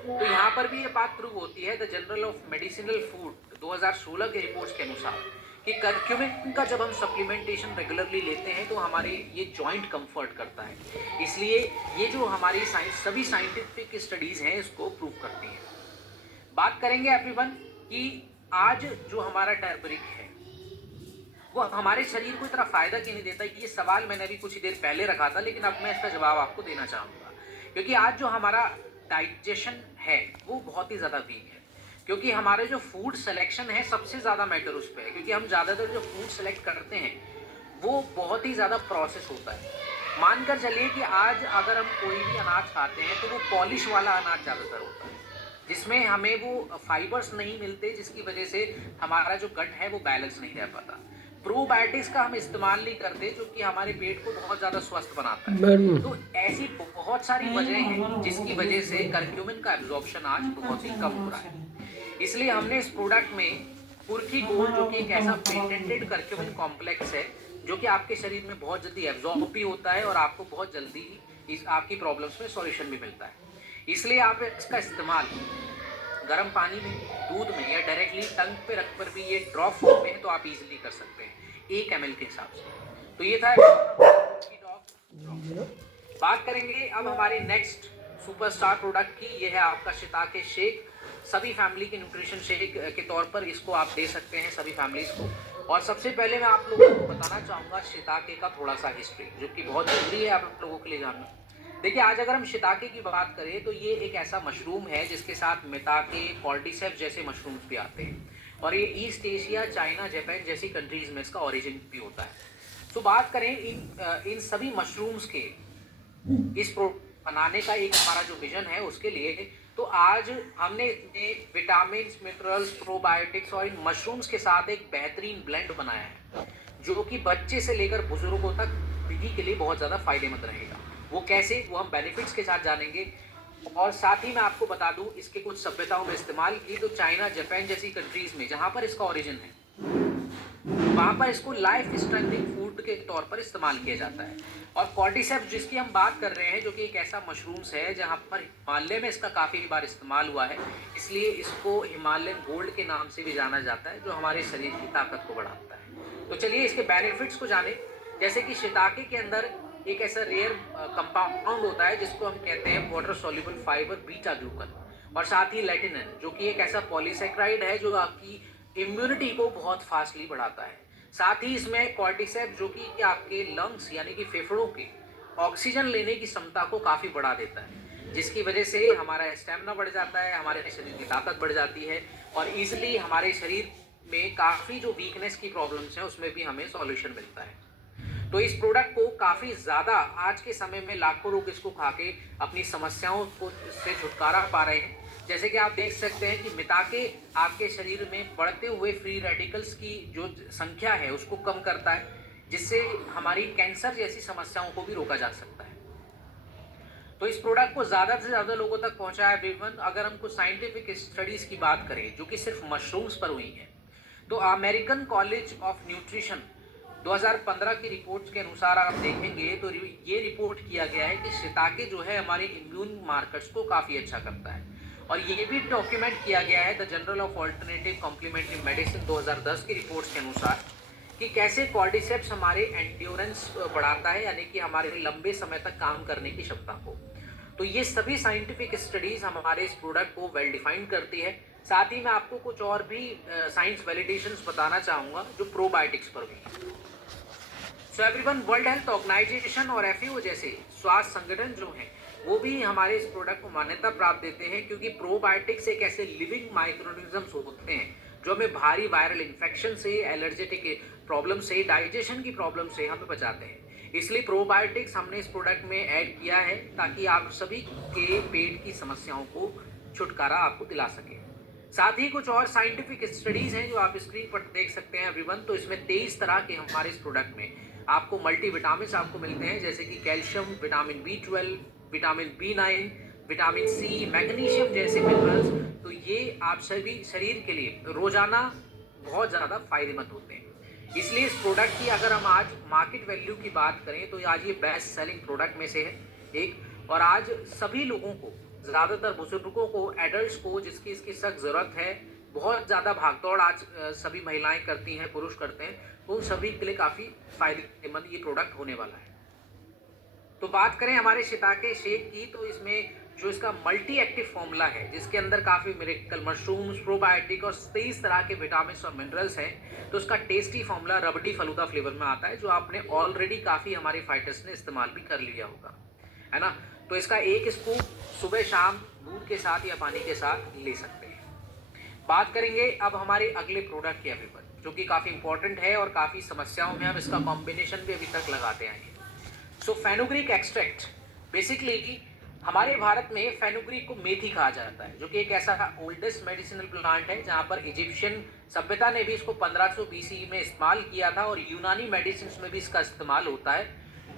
तो यहाँ पर भी ये बात प्रूव होती है। The journal of medicinal food 2016 के रिपोर्ट्स के अनुसार कि करक्यूमिन का जब हम सप्लीमेंटेशन रेगुलरली लेते हैं तो हमारे ये जॉइंट कंफर्ट करता है। इसलिए ये जो हमारी सभी साइंटिफिक स्टडीज़ हैं इसको प्रूव करती हैं। बात करेंगे एवरीवन कि आज जो हमारा टर्मरिक है वो हमारे शरीर को इतना फ़ायदा क्यों नहीं देता। ये सवाल मैंने अभी कुछ देर पहले रखा था, लेकिन अब मैं इसका जवाब आपको देना चाहूँगा। क्योंकि आज जो हमारा डाइजेशन है वो बहुत ही ज़्यादा वीक है। क्योंकि हमारे जो फूड सिलेक्शन है सबसे ज़्यादा मैटर उस पे है, क्योंकि हम ज़्यादातर जो फूड सेलेक्ट करते हैं वो बहुत ही ज़्यादा प्रोसेस होता है। मानकर चलिए कि आज अगर हम कोई भी अनाज खाते हैं तो वो पॉलिश वाला अनाज ज़्यादातर होता है, जिसमें हमें वो फाइबर्स नहीं मिलते, जिसकी वजह से हमारा जो गट है वो बैलेंस नहीं रह पाता। प्रोबायोटिक्स का हम इस्तेमाल नहीं करते जो कि हमारे पेट को बहुत ज़्यादा स्वस्थ बनाता है। बिल्कुल। तो ऐसी बहुत सारी वजह हैं जिसकी वजह से करक्यूमिन का एब्जॉर्प्शन आज बहुत ही कम हो रहा है। इसलिए हमने इस प्रोडक्ट में पुरखी गोल्ड, जो कि एक ऐसा पेटेंटेड करक्यूमिन कॉम्प्लेक्स है जो कि आपके शरीर में बहुत जल्दी एब्जॉर्ब भी होता है और आपको बहुत जल्दी ही इस आपकी प्रॉब्लम्स में सॉल्यूशन भी मिलता है। इसलिए आप इसका इस्तेमाल गर्म पानी में, दूध में या डायरेक्टली टंग पे रख कर भी, ये ड्रॉप फॉर्म में है तो आप इजीली कर सकते हैं 1 ml के हिसाब से। तो ये था पुरखी डॉग ड्रॉप। बात करेंगे अब हमारे नेक्स्ट सुपरस्टार प्रोडक्ट की। ये है आपका शिताके शेक। सभी फैमिली के न्यूट्रिशन शेक के तौर पर इसको आप दे सकते हैं सभी फैमिलीज को। और सबसे पहले मैं आप लोगों को बताना चाहूँगा शिताके का थोड़ा सा हिस्ट्री, जो कि बहुत ज़रूरी है आप लोगों के लिए जानना। देखिए, आज अगर हम शिताके की बात करें तो ये एक ऐसा मशरूम है जिसके साथ मिताके, कॉर्डिसेप्स जैसे मशरूम्स भी आते हैं, और ये ईस्ट एशिया, चाइना, जापान जैसी कंट्रीज में इसका ओरिजिन भी होता है। तो बात करें इन सभी मशरूम्स के इस बनाने का एक हमारा जो विजन है उसके लिए, तो आज हमने विटामिन, मिनरल्स, प्रोबायोटिक्स और इन मशरूम्स के साथ एक बेहतरीन ब्लेंड बनाया है जो कि बच्चे से लेकर बुजुर्गों तक सभी के लिए बहुत ज़्यादा फायदेमंद रहेगा। वो कैसे, वो हम बेनिफिट्स के साथ जानेंगे। और साथ ही मैं आपको बता दूं, इसके कुछ सभ्यताओं में इस्तेमाल की तो चाइना, जापान जैसी कंट्रीज में जहां पर इसका ओरिजिन है, वहां पर इसको लाइफ स्ट्रेंथनिंग फूड के तौर पर इस्तेमाल किया जाता है। और कॉर्डिसेप्स जिसकी हम बात कर रहे हैं, जो कि एक ऐसा मशरूम्स है जहां पर हिमालय में इसका काफ़ी बार इस्तेमाल हुआ है, इसलिए इसको हिमालयन गोल्ड के नाम से भी जाना जाता है, जो हमारे शरीर की ताकत को बढ़ाता है। तो चलिए इसके बेनिफिट्स को जाने। जैसे कि शिताके के अंदर एक ऐसा रेयर कंपाउंड होता है जिसको हम कहते हैं water soluble fibre beta glucan, और साथ ही लेटिनिन, जो कि एक ऐसा पॉलीसेक्राइड है जो आपकी इम्यूनिटी को बहुत फास्टली बढ़ाता है। साथ ही इसमें कॉर्टिसेप, जो कि आपके लंग्स यानी कि फेफड़ों के ऑक्सीजन लेने की क्षमता को काफ़ी बढ़ा देता है, जिसकी वजह से हमारा स्टेमिना बढ़ जाता है, हमारे शरीर की ताकत बढ़ जाती है, और ईजिली हमारे शरीर में काफ़ी जो वीकनेस की प्रॉब्लम्स हैं उसमें भी हमें सॉल्यूशन मिलता है। तो इस प्रोडक्ट को काफ़ी ज़्यादा आज के समय में लाखों लोग इसको खा के अपनी समस्याओं को से छुटकारा पा रहे हैं। जैसे कि आप देख सकते हैं कि मिताके आपके शरीर में बढ़ते हुए फ्री रेडिकल्स की जो संख्या है उसको कम करता है, जिससे हमारी कैंसर जैसी समस्याओं को भी रोका जा सकता है। तो इस प्रोडक्ट को ज़्यादा से ज़्यादा लोगों तक पहुंचाया विवन। अगर हम कुछ साइंटिफिक स्टडीज़ की बात करें जो कि सिर्फ मशरूम्स पर हुई हैं, तो अमेरिकन कॉलेज ऑफ न्यूट्रिशन 2015 की रिपोर्ट के अनुसार आप देखेंगे तो ये रिपोर्ट किया गया है कि शिताके जो है हमारे इम्यून मार्कर्स को काफ़ी अच्छा करता है। और ये भी डॉक्यूमेंट किया गया है the journal of alternative complementary medicine 2010 की रिपोर्ट्स के अनुसार कि कैसे कॉर्डिसेप्स हमारे एंड्योरेंस बढ़ाता है, यानी कि हमारे लंबे समय तक काम करने की क्षमता को। तो ये सभी साइंटिफिक स्टडीज़ हमारे इस प्रोडक्ट को वेल डिफाइंड करती है। साथ ही मैं आपको कुछ और भी साइंस वैलिडेशंस बताना चाहूँगा जो प्रोबायोटिक्स पर भी। So everyone, world health organization और एफएओ जैसे स्वास्थ्य संगठन जो हैं वो भी हमारे इस प्रोडक्ट को मान्यता प्राप्त देते हैं, क्योंकि प्रोबायोटिक्स एक ऐसे लिविंग माइक्रोऑर्गेनिजम्स होते हैं जो हमें भारी वायरल इन्फेक्शन से, एलर्जेटिक प्रॉब्लम से, डाइजेशन की प्रॉब्लम से हमें बचाते हैं। इसलिए प्रोबायोटिक्स हमने इस प्रोडक्ट में ऐड किया है ताकि आप सभी के पेट की समस्याओं को छुटकारा आपको दिला सके। साथ ही कुछ और साइंटिफिक स्टडीज हैं जो आप स्क्रीन पर देख सकते हैं एवरीवन। तो इसमें 23 तरह के हमारे इस प्रोडक्ट में आपको मल्टीविटामिन आपको मिलते हैं, जैसे कि calcium, vitamin B12, vitamin B9, vitamin C, magnesium जैसे मिनरल्स। तो ये आप सभी शरीर के लिए रोजाना बहुत ज़्यादा फायदेमंद होते हैं। इसलिए इस प्रोडक्ट की अगर हम आज मार्केट वैल्यू की बात करें तो आज ये बेस्ट सेलिंग प्रोडक्ट में से है एक। और आज सभी लोगों को, ज़्यादातर बुजुर्गों को, एडल्ट्स को जिसकी इसकी सख्त ज़रूरत है, बहुत ज़्यादा भागदौड़ आज सभी महिलाएं करती हैं, पुरुष करते हैं, तो उन सभी के लिए काफ़ी फायदेमंद ये प्रोडक्ट होने वाला है। तो बात करें हमारे शिताके शेक की, तो इसमें जो इसका मल्टी एक्टिव फॉर्मूला है जिसके अंदर काफ़ी मिरेकल मशरूम्स, प्रोबायोटिक और 23 तरह के विटामिन और मिनरल्स हैं, तो उसका टेस्टी फॉर्मूला रबड़ी फलूदा फ्लेवर में आता है, जो आपने ऑलरेडी काफ़ी हमारे फाइटर्स ने इस्तेमाल भी कर लिया होगा, है ना। तो इसका एक स्कूप सुबह शाम दूध के साथ या पानी के साथ ले सकते हैं। बात करेंगे अब हमारे अगले प्रोडक्ट के अभी पर, जो कि काफ़ी इंपॉर्टेंट है और काफ़ी समस्याओं में हम इसका कॉम्बिनेशन भी अभी तक लगाते आए हैं। सो फेनुग्रीक एक्सट्रैक्ट, बेसिकली हमारे भारत में फेनुग्रीक को मेथी कहा जाता है, जो कि एक ऐसा ओल्डेस्ट मेडिसिनल प्लांट है जहाँ पर इजिप्शियन सभ्यता ने भी इसको 1500 बीसी में इस्तेमाल किया था और यूनानी मेडिसिन में भी इसका इस्तेमाल होता है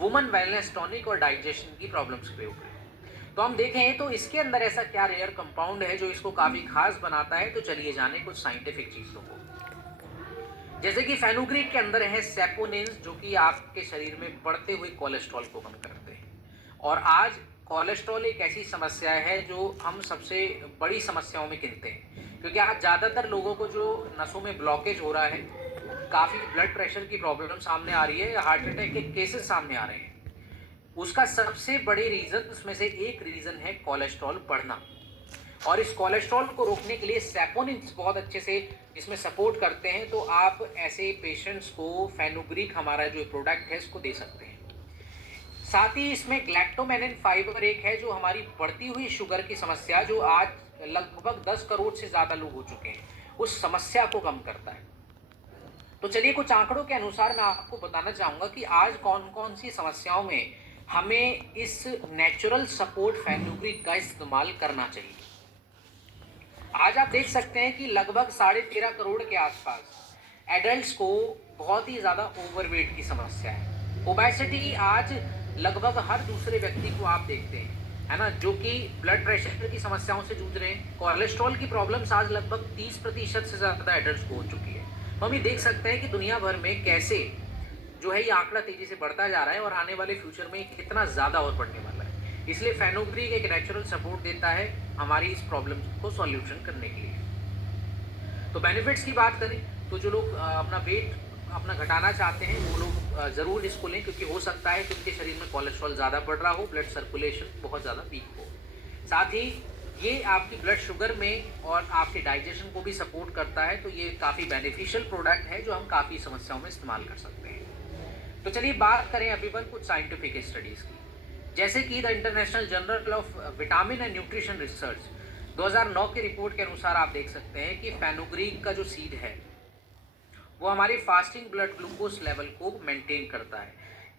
वुमन वेलनेस टॉनिक और डाइजेशन की प्रॉब्लम्स के ऊपर। तो हम देखें तो इसके अंदर ऐसा क्या रेयर कंपाउंड है जो इसको काफ़ी खास बनाता है, तो चलिए जाने कुछ साइंटिफिक चीज़ों को। जैसे कि फेनुग्रीक के अंदर है सेपोनिन्स, जो कि आपके शरीर में बढ़ते हुए कोलेस्ट्रॉल को कम करते हैं। और आज कोलेस्ट्रॉल एक ऐसी समस्या है जो हम सबसे बड़ी समस्याओं में गिनते हैं, क्योंकि आज ज़्यादातर लोगों को जो नसों में ब्लॉकेज हो रहा है, काफ़ी ब्लड प्रेशर की प्रॉब्लम सामने आ रही है, हार्ट अटैक के केसेस सामने आ रहे हैं। उसका सबसे बड़े रीज़न, उसमें से एक रीज़न है कोलेस्ट्रॉल बढ़ना। और इस कोलेस्ट्रॉल को रोकने के लिए सैपोनिन्स बहुत अच्छे से इसमें सपोर्ट करते हैं। तो आप ऐसे पेशेंट्स को फेनुग्रीक, हमारा जो प्रोडक्ट है, इसको दे सकते हैं। साथ ही इसमें ग्लैक्टोमेनिन फाइबर एक है जो हमारी बढ़ती हुई शुगर की समस्या, जो आज लगभग 10 करोड़ से ज़्यादा लोग हो चुके हैं, उस समस्या को कम करता है। तो चलिए कुछ आंकड़ों के अनुसार मैं आपको बताना चाहूँगा कि आज कौन कौन सी समस्याओं में हमें इस नेचुरल सपोर्ट फेनुग्रीक का इस्तेमाल करना चाहिए। आज आप देख सकते हैं कि लगभग 13.5 करोड़ के आसपास एडल्ट्स को बहुत ही ज़्यादा ओवरवेट की समस्या है। ओबेसिटी आज लगभग हर दूसरे व्यक्ति को आप देखते हैं, है ना, जो कि ब्लड प्रेशर की समस्याओं से जूझ रहे हैं। कोलेस्ट्रॉल की प्रॉब्लम्स आज लगभग 30% से ज़्यादा एडल्ट्स को हो चुकी है। तो हम ये देख सकते हैं कि दुनिया भर में कैसे जो है ये आंकड़ा तेजी से बढ़ता जा रहा है और आने वाले फ्यूचर में कितना ज़्यादा और बढ़ने वाला है। इसलिए फेनुग्रीक एक नेचुरल सपोर्ट देता है हमारी इस प्रॉब्लम को सॉल्यूशन करने के लिए। तो बेनिफिट्स की बात करें तो जो लोग अपना वेट अपना घटाना चाहते हैं वो लोग ज़रूर इसको लें, क्योंकि हो सकता है कि उनके शरीर में कोलेस्ट्रॉल ज़्यादा बढ़ रहा हो, ब्लड सर्कुलेशन बहुत ज़्यादा वीक हो। साथ ही ये आपकी ब्लड शुगर में और आपके डाइजेशन को भी सपोर्ट करता है। तो ये काफ़ी बेनिफिशियल प्रोडक्ट है जो हम काफ़ी समस्याओं में इस्तेमाल कर सकते हैं। तो चलिए बात करें अभी पर कुछ साइंटिफिक स्टडीज़ की। जैसे कि the international journal of vitamin and nutrition research 2009 की रिपोर्ट के अनुसार आप देख सकते हैं कि फेनुग्रीक का जो सीड है वो हमारे फास्टिंग ब्लड ग्लूकोज लेवल को मेंटेन करता है,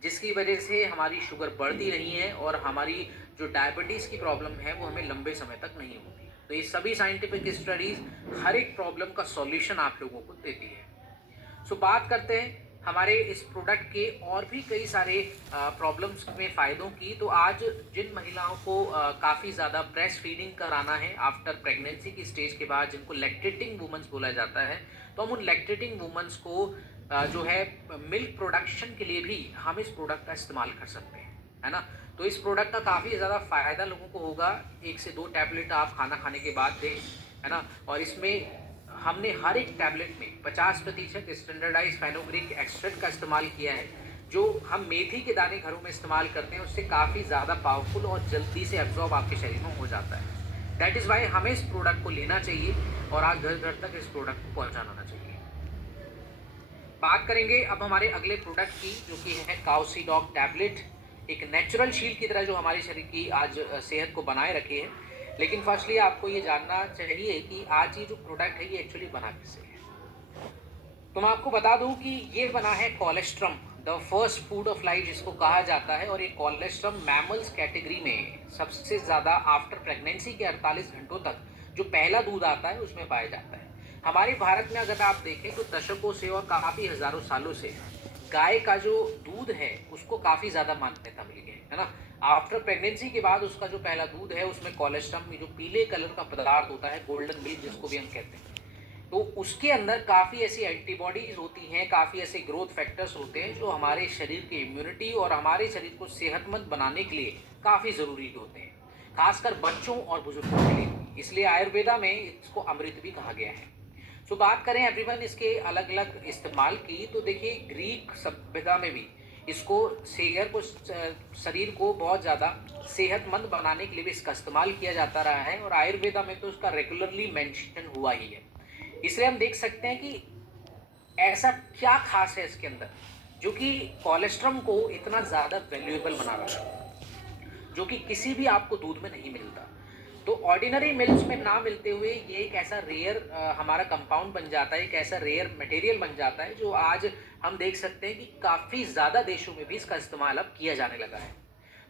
जिसकी वजह से हमारी शुगर बढ़ती नहीं है और हमारी जो डायबिटीज़ की प्रॉब्लम है वो हमें लंबे समय तक नहीं होती। तो ये सभी साइंटिफिक स्टडीज़ हर एक प्रॉब्लम का सॉल्यूशन आप लोगों को देती है। सो बात करते हैं हमारे इस प्रोडक्ट के और भी कई सारे प्रॉब्लम्स में फ़ायदों की। तो आज जिन महिलाओं को काफ़ी ज़्यादा ब्रेस्ट फीडिंग कराना है आफ्टर प्रेगनेंसी की स्टेज के बाद, जिनको लैक्टेटिंग वुमेंस बोला जाता है, तो हम उन लैक्टेटिंग वुमेंस को जो है मिल्क प्रोडक्शन के लिए भी हम इस प्रोडक्ट का इस्तेमाल कर सकते हैं, है ना। तो इस प्रोडक्ट का काफ़ी ज़्यादा फ़ायदा लोगों को होगा। 1 से 2 टैबलेट आप खाना खाने के बाद दें, है ना। और इसमें हमने हर एक टैबलेट में 50% स्टैंडर्डाइज फेनुग्रीक एक्सट्रैक्ट का इस्तेमाल किया है, जो हम मेथी के दाने घरों में इस्तेमाल करते हैं, उससे काफ़ी ज़्यादा पावरफुल और जल्दी से एब्जॉर्ब आपके शरीर में हो जाता है। दैट इज़ वाई हमें इस प्रोडक्ट को लेना चाहिए और आज घर घर तक इस प्रोडक्ट को पहुँचाना चाहिए। बात करेंगे अब हमारे अगले प्रोडक्ट की, जो कि है काउसीडॉक टैबलेट, एक नेचुरल शील्ड की तरह जो हमारे शरीर की आज सेहत को बनाए रखी है। लेकिन फर्स्टली आपको ये जानना चाहिए कि आज ये जो प्रोडक्ट है ये एक्चुअली बना किससे है। तो मैं आपको बता दूं कि ये बना है colostrum, the first food of life जिसको कहा जाता है। और ये कोलेस्ट्रम मैमल्स कैटेगरी में सबसे ज़्यादा आफ्टर प्रेगनेंसी के 48 घंटों तक जो पहला दूध आता है उसमें पाया जाता है। हमारे भारत में अगर आप देखें तो दशकों से और काफ़ी हज़ारों सालों से गाय का जो दूध है उसको काफ़ी ज़्यादा मान्यता मिली है ना। आफ्टर प्रेगनेंसी के बाद उसका जो पहला दूध है उसमें कोलेस्ट्रम में जो पीले कलर का पदार्थ होता है, गोल्डन मिल्क जिसको भी हम कहते हैं, तो उसके अंदर काफ़ी ऐसी एंटीबॉडीज होती हैं, काफ़ी ऐसे ग्रोथ फैक्टर्स होते हैं जो हमारे शरीर की इम्यूनिटी और हमारे शरीर को सेहतमंद बनाने के लिए काफ़ी ज़रूरी होते हैं, खासकर बच्चों और बुजुर्गों के लिए। इसलिए आयुर्वेदा में इसको अमृत भी कहा गया है। सो बात करें एवरीवन इसके अलग अलग इस्तेमाल की, तो देखिए ग्रीक सभ्यता में भी इसको सेहत को शरीर को बहुत ज़्यादा सेहतमंद बनाने के लिए भी इसका इस्तेमाल किया जाता रहा है और आयुर्वेदा में तो इसका रेगुलरली मेंशन हुआ ही है। इसलिए हम देख सकते हैं कि ऐसा क्या खास है इसके अंदर जो कि कोलेस्ट्रम को इतना ज़्यादा वैल्यूएबल बना रहा है, जो कि किसी भी आपको दूध में नहीं मिलता। तो ऑर्डिनरी मिल्स में ना मिलते हुए ये एक ऐसा रेयर हमारा कंपाउंड बन जाता है, एक ऐसा रेयर मटेरियल बन जाता है जो आज हम देख सकते हैं कि काफ़ी ज़्यादा देशों में भी इसका इस्तेमाल अब किया जाने लगा है।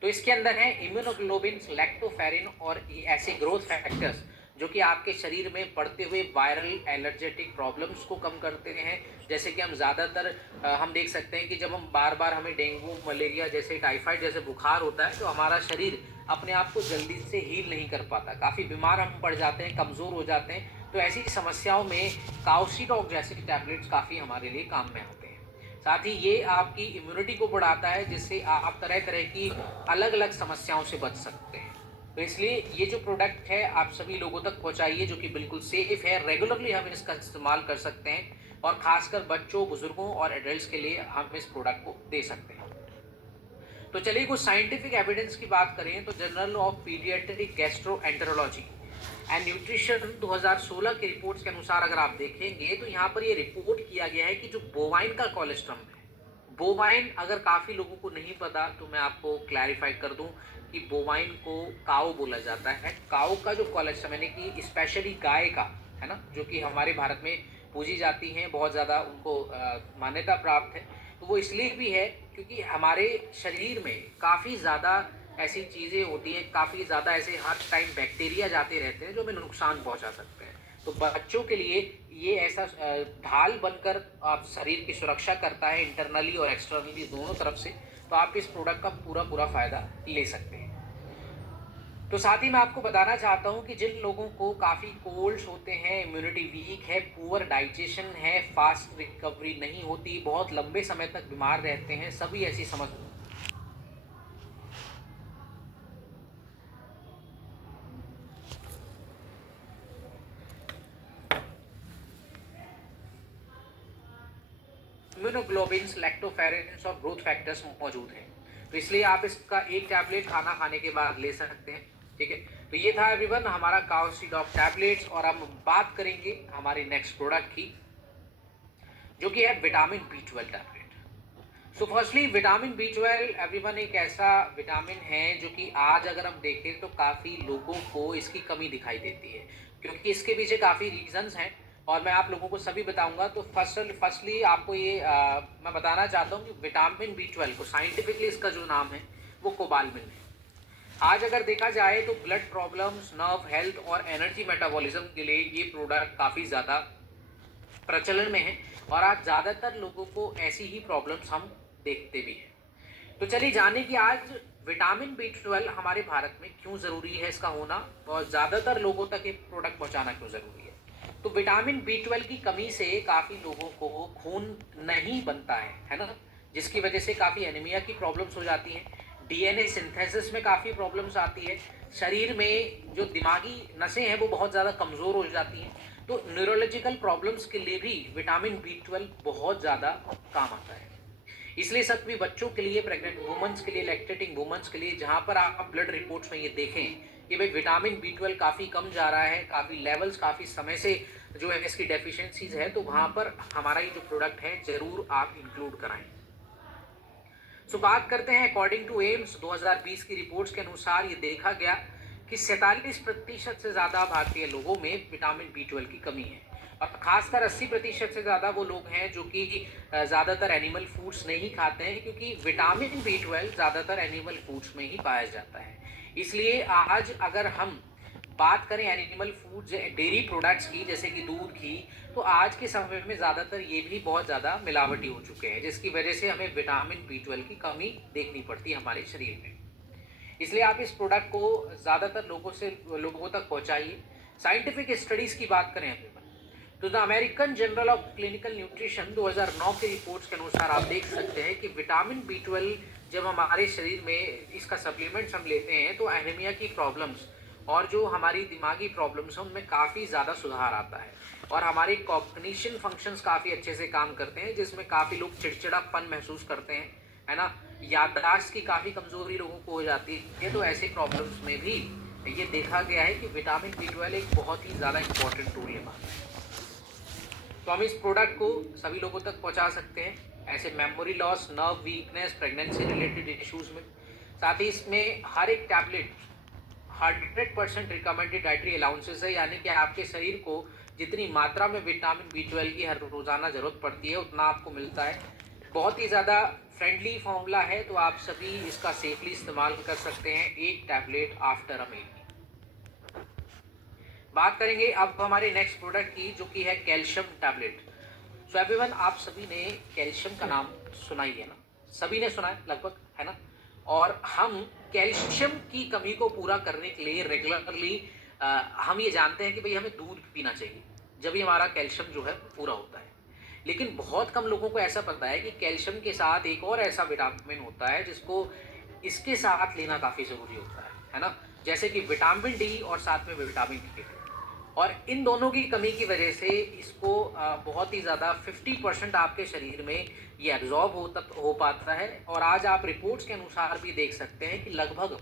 तो इसके अंदर है इम्यूनोग्लोबिन, लैक्टोफेरिन और ये ऐसे ग्रोथ फैक्टर्स जो कि आपके शरीर में बढ़ते हुए वायरल एलर्जेटिक प्रॉब्लम्स को कम करते हैं। जैसे कि हम ज़्यादातर हम देख सकते हैं कि जब हम बार बार हमें डेंगू, मलेरिया जैसे, टाइफाइड जैसे बुखार होता है तो हमारा शरीर अपने आप को जल्दी से हील नहीं कर पाता, काफ़ी बीमार हम पड़ जाते हैं, कमज़ोर हो जाते हैं। तो ऐसी समस्याओं में काउसीडॉक जैसे टैबलेट्स काफ़ी हमारे लिए काम में आते हैं। साथ ही ये आपकी इम्यूनिटी को बढ़ाता है, जिससे आप तरह तरह की अलग अलग समस्याओं से बच सकते हैं। तो इसलिए ये जो प्रोडक्ट है आप सभी लोगों तक पहुंचाइए, जो कि बिल्कुल सेफ है, रेगुलरली हम इसका इस्तेमाल कर सकते हैं और खासकर बच्चों, बुजुर्गों और एडल्ट्स के लिए हम इस प्रोडक्ट को दे सकते हैं। तो चलिए कुछ साइंटिफिक एविडेंस की बात करें तो journal of paediatric gastroenterology and nutrition 2016 की रिपोर्ट्स के अनुसार अगर आप देखेंगे तो यहाँ पर ये रिपोर्ट किया गया है कि जो बोवाइन का कोलेस्ट्रम है, बोवाइन अगर काफ़ी लोगों को नहीं पता तो मैं आपको क्लैरिफाई कर दूं कि बोवाइन को काऊ बोला जाता है। काऊ का जो कोलेस्ट्रम यानी कि स्पेशली गाय का, है ना, जो कि हमारे भारत में पूजी जाती हैं, बहुत ज़्यादा उनको मान्यता प्राप्त है। तो वो इसलिए भी है क्योंकि हमारे शरीर में काफ़ी ज़्यादा ऐसी चीज़ें होती हैं, काफ़ी ज़्यादा ऐसे हर टाइम बैक्टीरिया जाते रहते हैं जो हमें नुकसान पहुंचा सकते हैं। तो बच्चों के लिए ये ऐसा ढाल बनकर आप शरीर की सुरक्षा करता है, इंटरनली और एक्सटर्नली दोनों तरफ से। तो आप इस प्रोडक्ट का पूरा पूरा फ़ायदा ले सकते हैं। तो साथ ही मैं आपको बताना चाहता हूँ कि जिन लोगों को काफ़ी कोल्ड्स होते हैं, इम्यूनिटी वीक है, पुअर डाइजेशन है, फास्ट रिकवरी नहीं होती, बहुत लंबे समय तक बीमार रहते हैं, सभी ऐसी समस्या इम्यूनोग्लोबिन्स, लैक्टोफेरेंस और ग्रोथ फैक्टर्स मौजूद हैं। तो इसलिए आप इसका एक टैबलेट खाना खाने के बाद ले सकते हैं। ठीक है, तो ये था एवरीवन हमारा काउसीडॉक टैबलेट्स, और हम बात करेंगे हमारे नेक्स्ट प्रोडक्ट की, जो कि है vitamin B 12 tablet. So firstly vitamin B 12 everyone एक ऐसा विटामिन है जो कि आज अगर हम देखें तो काफ़ी लोगों को इसकी कमी दिखाई देती है, क्योंकि इसके पीछे काफ़ी रीजंस हैं और मैं आप लोगों को सभी बताऊंगा। तो फर्स्टली आपको ये मैं बताना चाहता हूँ कि विटामिन बी 12 को साइंटिफिकली इसका जो नाम है वो कोबालमिन है। आज अगर देखा जाए तो ब्लड प्रॉब्लम्स, नर्व हेल्थ और एनर्जी मेटाबॉलिज्म के लिए ये प्रोडक्ट काफ़ी ज़्यादा प्रचलन में है और आज ज़्यादातर लोगों को ऐसी ही प्रॉब्लम्स हम देखते भी हैं। तो चलिए जाने कि आज विटामिन बी 12 हमारे भारत में क्यों ज़रूरी है इसका होना, और ज़्यादातर लोगों तक ये प्रोडक्ट पहुंचाना क्यों ज़रूरी है। तो विटामिन बी 12 की कमी से काफ़ी लोगों को खून नहीं बनता है ना, जिसकी वजह से काफ़ी एनीमिया की प्रॉब्लम्स हो जाती हैं, डीएनए सिंथेसिस में काफ़ी प्रॉब्लम्स आती है, शरीर में जो दिमागी नसें हैं वो बहुत ज़्यादा कमज़ोर हो जाती हैं। तो न्यूरोलॉजिकल प्रॉब्लम्स के लिए भी विटामिन बी 12 बहुत ज़्यादा काम आता है। इसलिए सभी बच्चों के लिए, प्रेग्नेंट वुमेन्स के लिए, लैक्टेटिंग वुमेन्स के लिए, जहाँ पर आप ब्लड रिपोर्ट्स में ये देखें कि भाई विटामिन बी 12 काफ़ी कम जा रहा है, काफ़ी लेवल्स काफ़ी समय से जो है इसकी डेफिशिएंसीज है, तो वहाँ पर हमारा ये जो प्रोडक्ट है ज़रूर आप इंक्लूड कराएं। सो बात करते हैं अकॉर्डिंग टू एम्स 2020 की रिपोर्ट्स के अनुसार ये देखा गया कि 47% से ज़्यादा भारतीय लोगों में विटामिन बी 12 की कमी है, और खासकर 80% से ज़्यादा वो लोग हैं जो कि ज़्यादातर एनिमल फूड्स नहीं खाते हैं, क्योंकि विटामिन बी 12 ज़्यादातर एनिमल फूड्स में ही पाया जाता है। इसलिए आज अगर हम बात करें एनिमल फूड्स, डेयरी प्रोडक्ट्स की, जैसे कि दूध, घी, तो आज के समय में ज़्यादातर ये भी बहुत ज़्यादा मिलावटी हो चुके हैं, जिसकी वजह से हमें विटामिन बी 12 की कमी देखनी पड़ती है हमारे शरीर में। इसलिए आप इस प्रोडक्ट को ज़्यादातर लोगों तक पहुंचाइए। साइंटिफिक स्टडीज़ की बात करें अभी, तो the American journal of clinical nutrition 2009 की रिपोर्ट्स के अनुसार आप देख सकते हैं कि विटामिन बी 12 जब हमारे शरीर में इसका सप्लीमेंट्स हम लेते हैं तो एनीमिया की प्रॉब्लम्स और जो हमारी दिमागी प्रॉब्लम्स हैं उनमें काफ़ी ज़्यादा सुधार आता है, और हमारे कॉग्निशन फंक्शंस काफ़ी अच्छे से काम करते हैं, जिसमें काफ़ी लोग चिड़चिड़ापन महसूस करते हैं, है ना, याददाश्त की काफ़ी कमज़ोरी लोगों को हो जाती है। तो ऐसे प्रॉब्लम्स में भी ये देखा गया है कि विटामिन बी 12 एक बहुत ही ज़्यादा इंपॉर्टेंट रोल निभाता है। तो हम इस प्रोडक्ट को सभी लोगों तक पहुंचा सकते हैं, ऐसे memory loss, nerve weakness, pregnancy related issues में। साथ ही इसमें हर एक टैबलेट 100% रिकमेंडेड डाइटरी अलाउंसेस है, यानी कि आपके शरीर को जितनी मात्रा में विटामिन बी 12 की हर रोजाना जरूरत पड़ती है उतना आपको मिलता है। बहुत ही ज़्यादा फ्रेंडली फॉर्मूला है, तो आप सभी इसका सेफली इस्तेमाल कर सकते हैं, एक टैबलेट आफ्टर अ मील। बात करेंगे अब हमारे नेक्स्ट प्रोडक्ट की, जो कि है कैल्शियम टैबलेट। सो एवरीवन, आप सभी ने कैल्शियम का नाम सुना ही है ना, सभी ने सुना है लगभग, है ना। और हम कैल्शियम की कमी को पूरा करने के लिए रेगुलरली हम ये जानते हैं कि भाई हमें दूध पीना चाहिए, जब भी हमारा कैल्शियम जो है वो पूरा होता है। लेकिन बहुत कम लोगों को ऐसा पता है कि कैल्शियम के साथ एक और ऐसा विटामिन होता है जिसको इसके साथ लेना काफ़ी ज़रूरी होता है ना। जैसे कि विटामिन डी और साथ में विटामिन के, और इन दोनों की कमी की वजह से इसको बहुत ही ज़्यादा 50% आपके शरीर में ये एब्जॉर्ब हो पाता है। और आज आप रिपोर्ट्स के अनुसार भी देख सकते हैं कि लगभग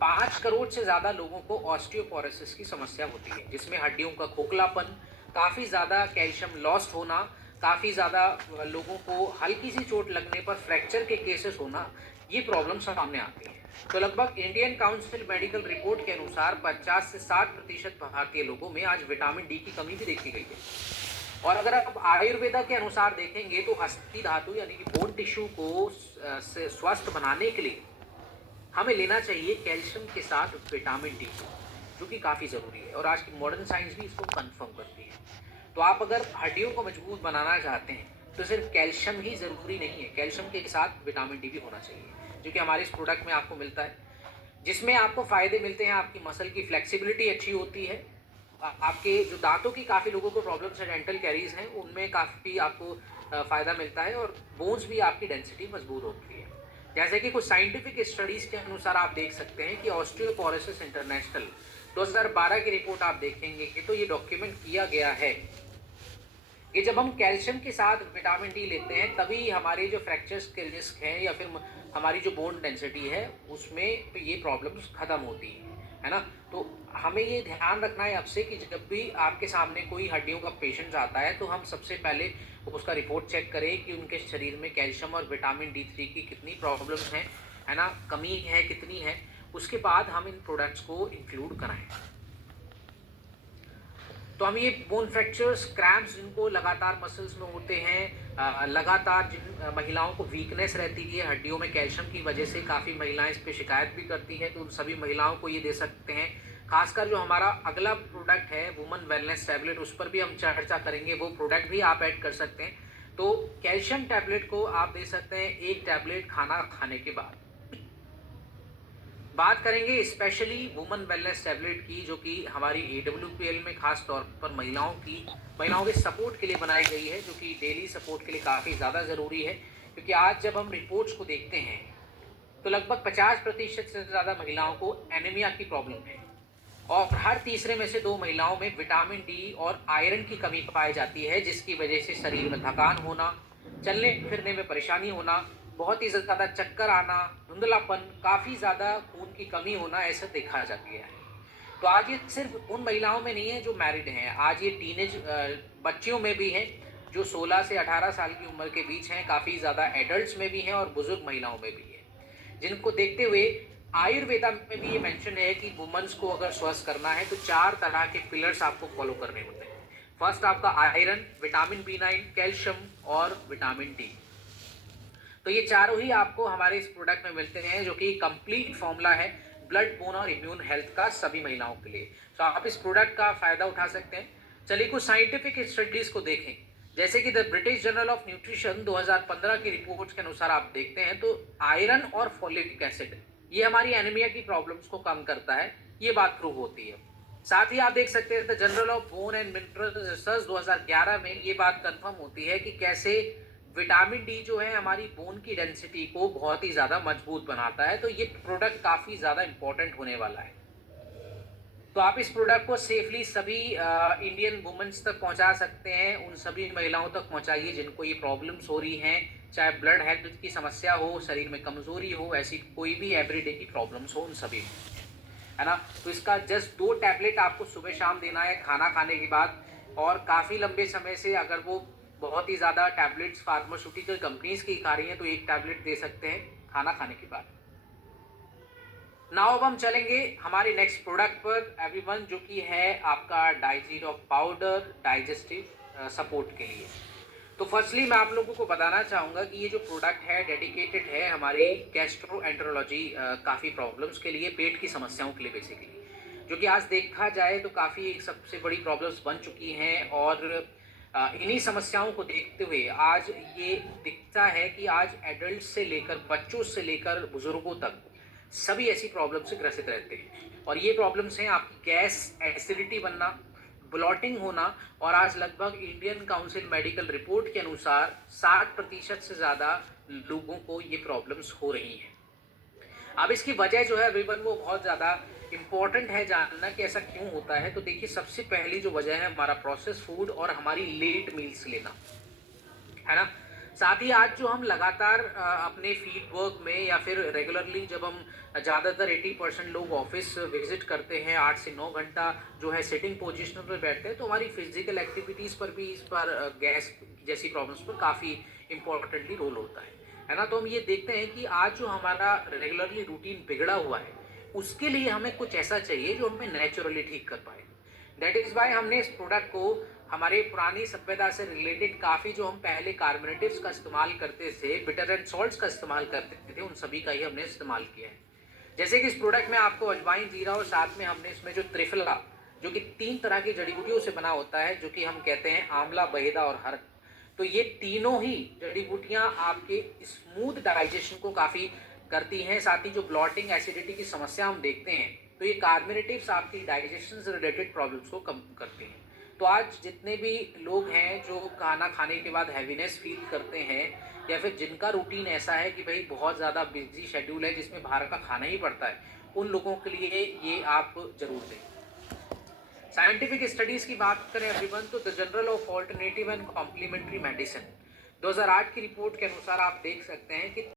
5 करोड़ से ज़्यादा लोगों को ऑस्टियोपोरोसिस की समस्या होती है, जिसमें हड्डियों का खोखलापन, काफ़ी ज़्यादा कैल्शियम लॉस्ट होना, काफ़ी ज़्यादा लोगों को हल्की सी चोट लगने पर फ्रैक्चर के केसेस होना, ये प्रॉब्लम सामने आती है। तो लगभग इंडियन काउंसिल मेडिकल रिपोर्ट के अनुसार 50 से 60% भारतीय लोगों में आज विटामिन डी की कमी भी देखी गई है। और अगर आप आयुर्वेदा के अनुसार देखेंगे तो अस्थि धातु यानी कि बोन टिश्यू को स्वस्थ बनाने के लिए हमें लेना चाहिए कैल्शियम के साथ विटामिन डी, जो कि काफ़ी ज़रूरी है, और आज की मॉडर्न साइंस भी इसको कंफर्म करती है। तो आप अगर हड्डियों को मजबूत बनाना चाहते हैं तो सिर्फ कैल्शियम ही ज़रूरी नहीं है, कैल्शियम के साथ विटामिन डी भी होना चाहिए, जो कि हमारे इस प्रोडक्ट में आपको मिलता है। जिसमें आपको फ़ायदे मिलते हैं, आपकी मसल की फ्लेक्सिबिलिटी अच्छी होती है, आपके जो दांतों की काफ़ी लोगों को प्रॉब्लम्स है, डेंटल कैरीज हैं, उनमें काफ़ी आपको फ़ायदा मिलता है, और बोन्स भी आपकी डेंसिटी मजबूत होती है। जैसे कि कुछ साइंटिफिक स्टडीज़ के अनुसार आप देख सकते हैं कि ऑस्टियोपोरोसिस इंटरनेशनल 2012 की रिपोर्ट आप देखेंगे कि तो ये डॉक्यूमेंट किया गया है कि जब हम कैल्शियम के साथ विटामिन डी लेते हैं तभी हमारे जो फ्रैक्चर्स के रिस्क हैं या फिर हमारी जो बोन डेंसिटी है उसमें तो ये प्रॉब्लम्स ख़त्म होती है ना। तो हमें ये ध्यान रखना है आपसे कि जब भी आपके सामने कोई हड्डियों का पेशेंट आता है तो हम सबसे पहले उसका रिपोर्ट चेक करें कि उनके शरीर में कैल्शियम और विटामिन डी 3 की कितनी प्रॉब्लम्स हैं, है ना, कमी है कितनी है, उसके बाद हम इन प्रोडक्ट्स को इंक्लूड कराएं। तो हम ये बोन फ्रैक्चर्स, क्रैम्प्स जिनको लगातार मसल्स में होते हैं, लगातार जिन महिलाओं को वीकनेस रहती है हड्डियों में कैल्शियम की वजह से, काफ़ी महिलाएं इस पे शिकायत भी करती हैं, तो उन सभी महिलाओं को ये दे सकते हैं। खासकर जो हमारा अगला प्रोडक्ट है वुमन वेलनेस टैबलेट, उस पर भी हम चर्चा करेंगे, वो प्रोडक्ट भी आप ऐड कर सकते हैं। तो कैल्शियम टैबलेट को आप दे सकते हैं एक टैबलेट खाना खाने के बाद। बात करेंगे स्पेशली वुमन वेलनेस टैबलेट की, जो कि हमारी AWPL में खास तौर पर महिलाओं के सपोर्ट के लिए बनाई गई है, जो कि डेली सपोर्ट के लिए काफ़ी ज़्यादा ज़रूरी है। क्योंकि आज जब हम रिपोर्ट्स को देखते हैं तो लगभग 50% से ज़्यादा महिलाओं को एनीमिया की प्रॉब्लम है, और हर तीसरे में से 2 महिलाओं में विटामिन डी और आयरन की कमी पाई जाती है, जिसकी वजह से शरीर में थकान होना, चलने फिरने में परेशानी होना, बहुत ही ज़्यादा चक्कर आना, धुंधलापन, काफ़ी ज़्यादा खून की कमी होना, ऐसा देखा जा गया है। तो आज ये सिर्फ उन महिलाओं में नहीं है जो मैरिड हैं, आज ये टीनेज बच्चियों में भी हैं, जो 16 से 18 साल की उम्र के बीच हैं, काफ़ी ज़्यादा एडल्ट्स में भी हैं और बुजुर्ग महिलाओं में भी है। जिनको देखते हुए आयुर्वेदा में भी ये मेंशन है कि वुमेन्स को अगर स्वस्थ करना है तो 4 तरह के पिलर्स आपको फॉलो करने होते हैं। फर्स्ट आपका आयरन, विटामिन B9, कैल्शियम और विटामिन डी। तो ये चारों ही आपको हमारे इस प्रोडक्ट में मिलते हैं, जो कि कंप्लीट फॉर्मूला है ब्लड, बोन और इम्यून हेल्थ का सभी महिलाओं के लिए। तो आप इस प्रोडक्ट का फायदा उठा सकते हैं। चलिए कुछ साइंटिफिक स्टडीज को देखें। जैसे कि the British journal of nutrition 2015 की रिपोर्ट के अनुसार आप देखते हैं तो आयरन और फोलिक एसिड ये हमारी एनीमिया की प्रॉब्लम्स को कम करता है, ये बात प्रूव होती है। साथ ही आप देख सकते हैं the journal of bone and mineral research 2011 में ये बात कंफर्म होती है कि कैसे विटामिन डी जो है हमारी बोन की डेंसिटी को बहुत ही ज़्यादा मजबूत बनाता है। तो ये प्रोडक्ट काफ़ी ज़्यादा इंपॉर्टेंट होने वाला है। तो आप इस प्रोडक्ट को सेफली सभी इंडियन वुमेन्स तक पहुंचा सकते हैं, उन सभी महिलाओं तक पहुंचाइए जिनको ये प्रॉब्लम्स हो रही हैं, चाहे ब्लड हेल्थ की समस्या हो, शरीर में कमजोरी हो, ऐसी कोई भी एवरीडे की प्रॉब्लम्स हो, उन सभी में, है ना। तो इसका जस्ट 2 टैबलेट आपको सुबह शाम देना है खाना खाने के बाद, और काफ़ी लंबे समय से अगर वो बहुत ही ज़्यादा टैबलेट्स फार्मास्यूटिकल कंपनीज की खा रही हैं तो 1 टैबलेट दे सकते हैं खाना खाने के बाद। नाउ अब हम चलेंगे हमारे नेक्स्ट प्रोडक्ट पर एवरीवन, जो कि है आपका डाइजीरोफ पाउडर डाइजेस्टिव सपोर्ट के लिए। तो फर्स्टली मैं आप लोगों को बताना चाहूँगा कि ये जो प्रोडक्ट है डेडिकेटेड है हमारे गैस्ट्रोएंटेरोलॉजी काफ़ी प्रॉब्लम्स के लिए, पेट की समस्याओं के लिए बेसिकली, जो कि आज देखा जाए तो काफ़ी एक सबसे बड़ी प्रॉब्लम्स बन चुकी हैं। और इन्हीं समस्याओं को देखते हुए आज ये दिखता है कि आज एडल्ट से लेकर बच्चों से लेकर बुजुर्गों तक सभी ऐसी प्रॉब्लम से ग्रसित रहते हैं। और ये प्रॉब्लम्स हैं आपकी गैस, एसिडिटी बनना, ब्लॉटिंग होना। और आज लगभग इंडियन काउंसिल मेडिकल रिपोर्ट के अनुसार 60% से ज़्यादा लोगों को ये प्रॉब्लम्स हो रही हैं। अब इसकी वजह जो है रिबन वो बहुत ज़्यादा इम्पोर्टेंट है जानना कि ऐसा क्यों होता है। तो देखिए, सबसे पहली जो वजह है हमारा प्रोसेस फूड और हमारी लेट मील्स लेना, है ना। साथ ही आज जो हम लगातार अपने फील्ड वर्क में या फिर रेगुलरली जब हम ज़्यादातर 80% लोग ऑफिस विजिट करते हैं, 8 से 9 घंटा जो है सिटिंग पोजिशन पर बैठते हैं, तो हमारी फिजिकल एक्टिविटीज़ पर भी इस पर गैस जैसी प्रॉब्लम्स पर काफ़ी इम्पोर्टेंटली रोल होता है ना। तो हम ये देखते हैं कि आज जो हमारा रेगुलरली रूटीन बिगड़ा हुआ है, उसके लिए हमें कुछ ऐसा चाहिए जो हमें नेचुरली ठीक कर पाए। दैट इज़ वाई हमने इस प्रोडक्ट को हमारे पुरानी सभ्यता से रिलेटेड काफ़ी, जो हम पहले कार्बोनेटिव्स का इस्तेमाल करते थे, बिटर एंड सॉल्ट्स का इस्तेमाल करते थे, उन सभी का ही हमने इस्तेमाल किया है। जैसे कि इस प्रोडक्ट में आपको अजवाइन, जीरा और साथ में हमने इसमें जो त्रिफला, जो कि 3 तरह की जड़ी बूटियों से बना होता है, जो कि हम कहते हैं आंवला, बहेदा और हर्क। तो ये तीनों ही जड़ी बूटियां आपके स्मूथ डाइजेशन को काफ़ी करती हैं। साथ ही जो ब्लॉटिंग, एसिडिटी की समस्या हम देखते हैं, तो ये कार्बोनेटिव्स आपकी डाइजेशन से रिलेटेड प्रॉब्लम्स को कम करते हैं। तो आज जितने भी लोग हैं जो खाना खाने के बाद हैवीनेस फील करते हैं, या फिर जिनका रूटीन ऐसा है कि भाई बहुत ज़्यादा बिजी शेड्यूल है जिसमें बाहर का खाना ही पड़ता है, उन लोगों के लिए ये आप जरूर दें। साइंटिफिक स्टडीज़ की बात करें एवरीवन, तो the journal of alternative and complementary medicine 2008 की रिपोर्ट के अनुसार आप देख सकते हैं कि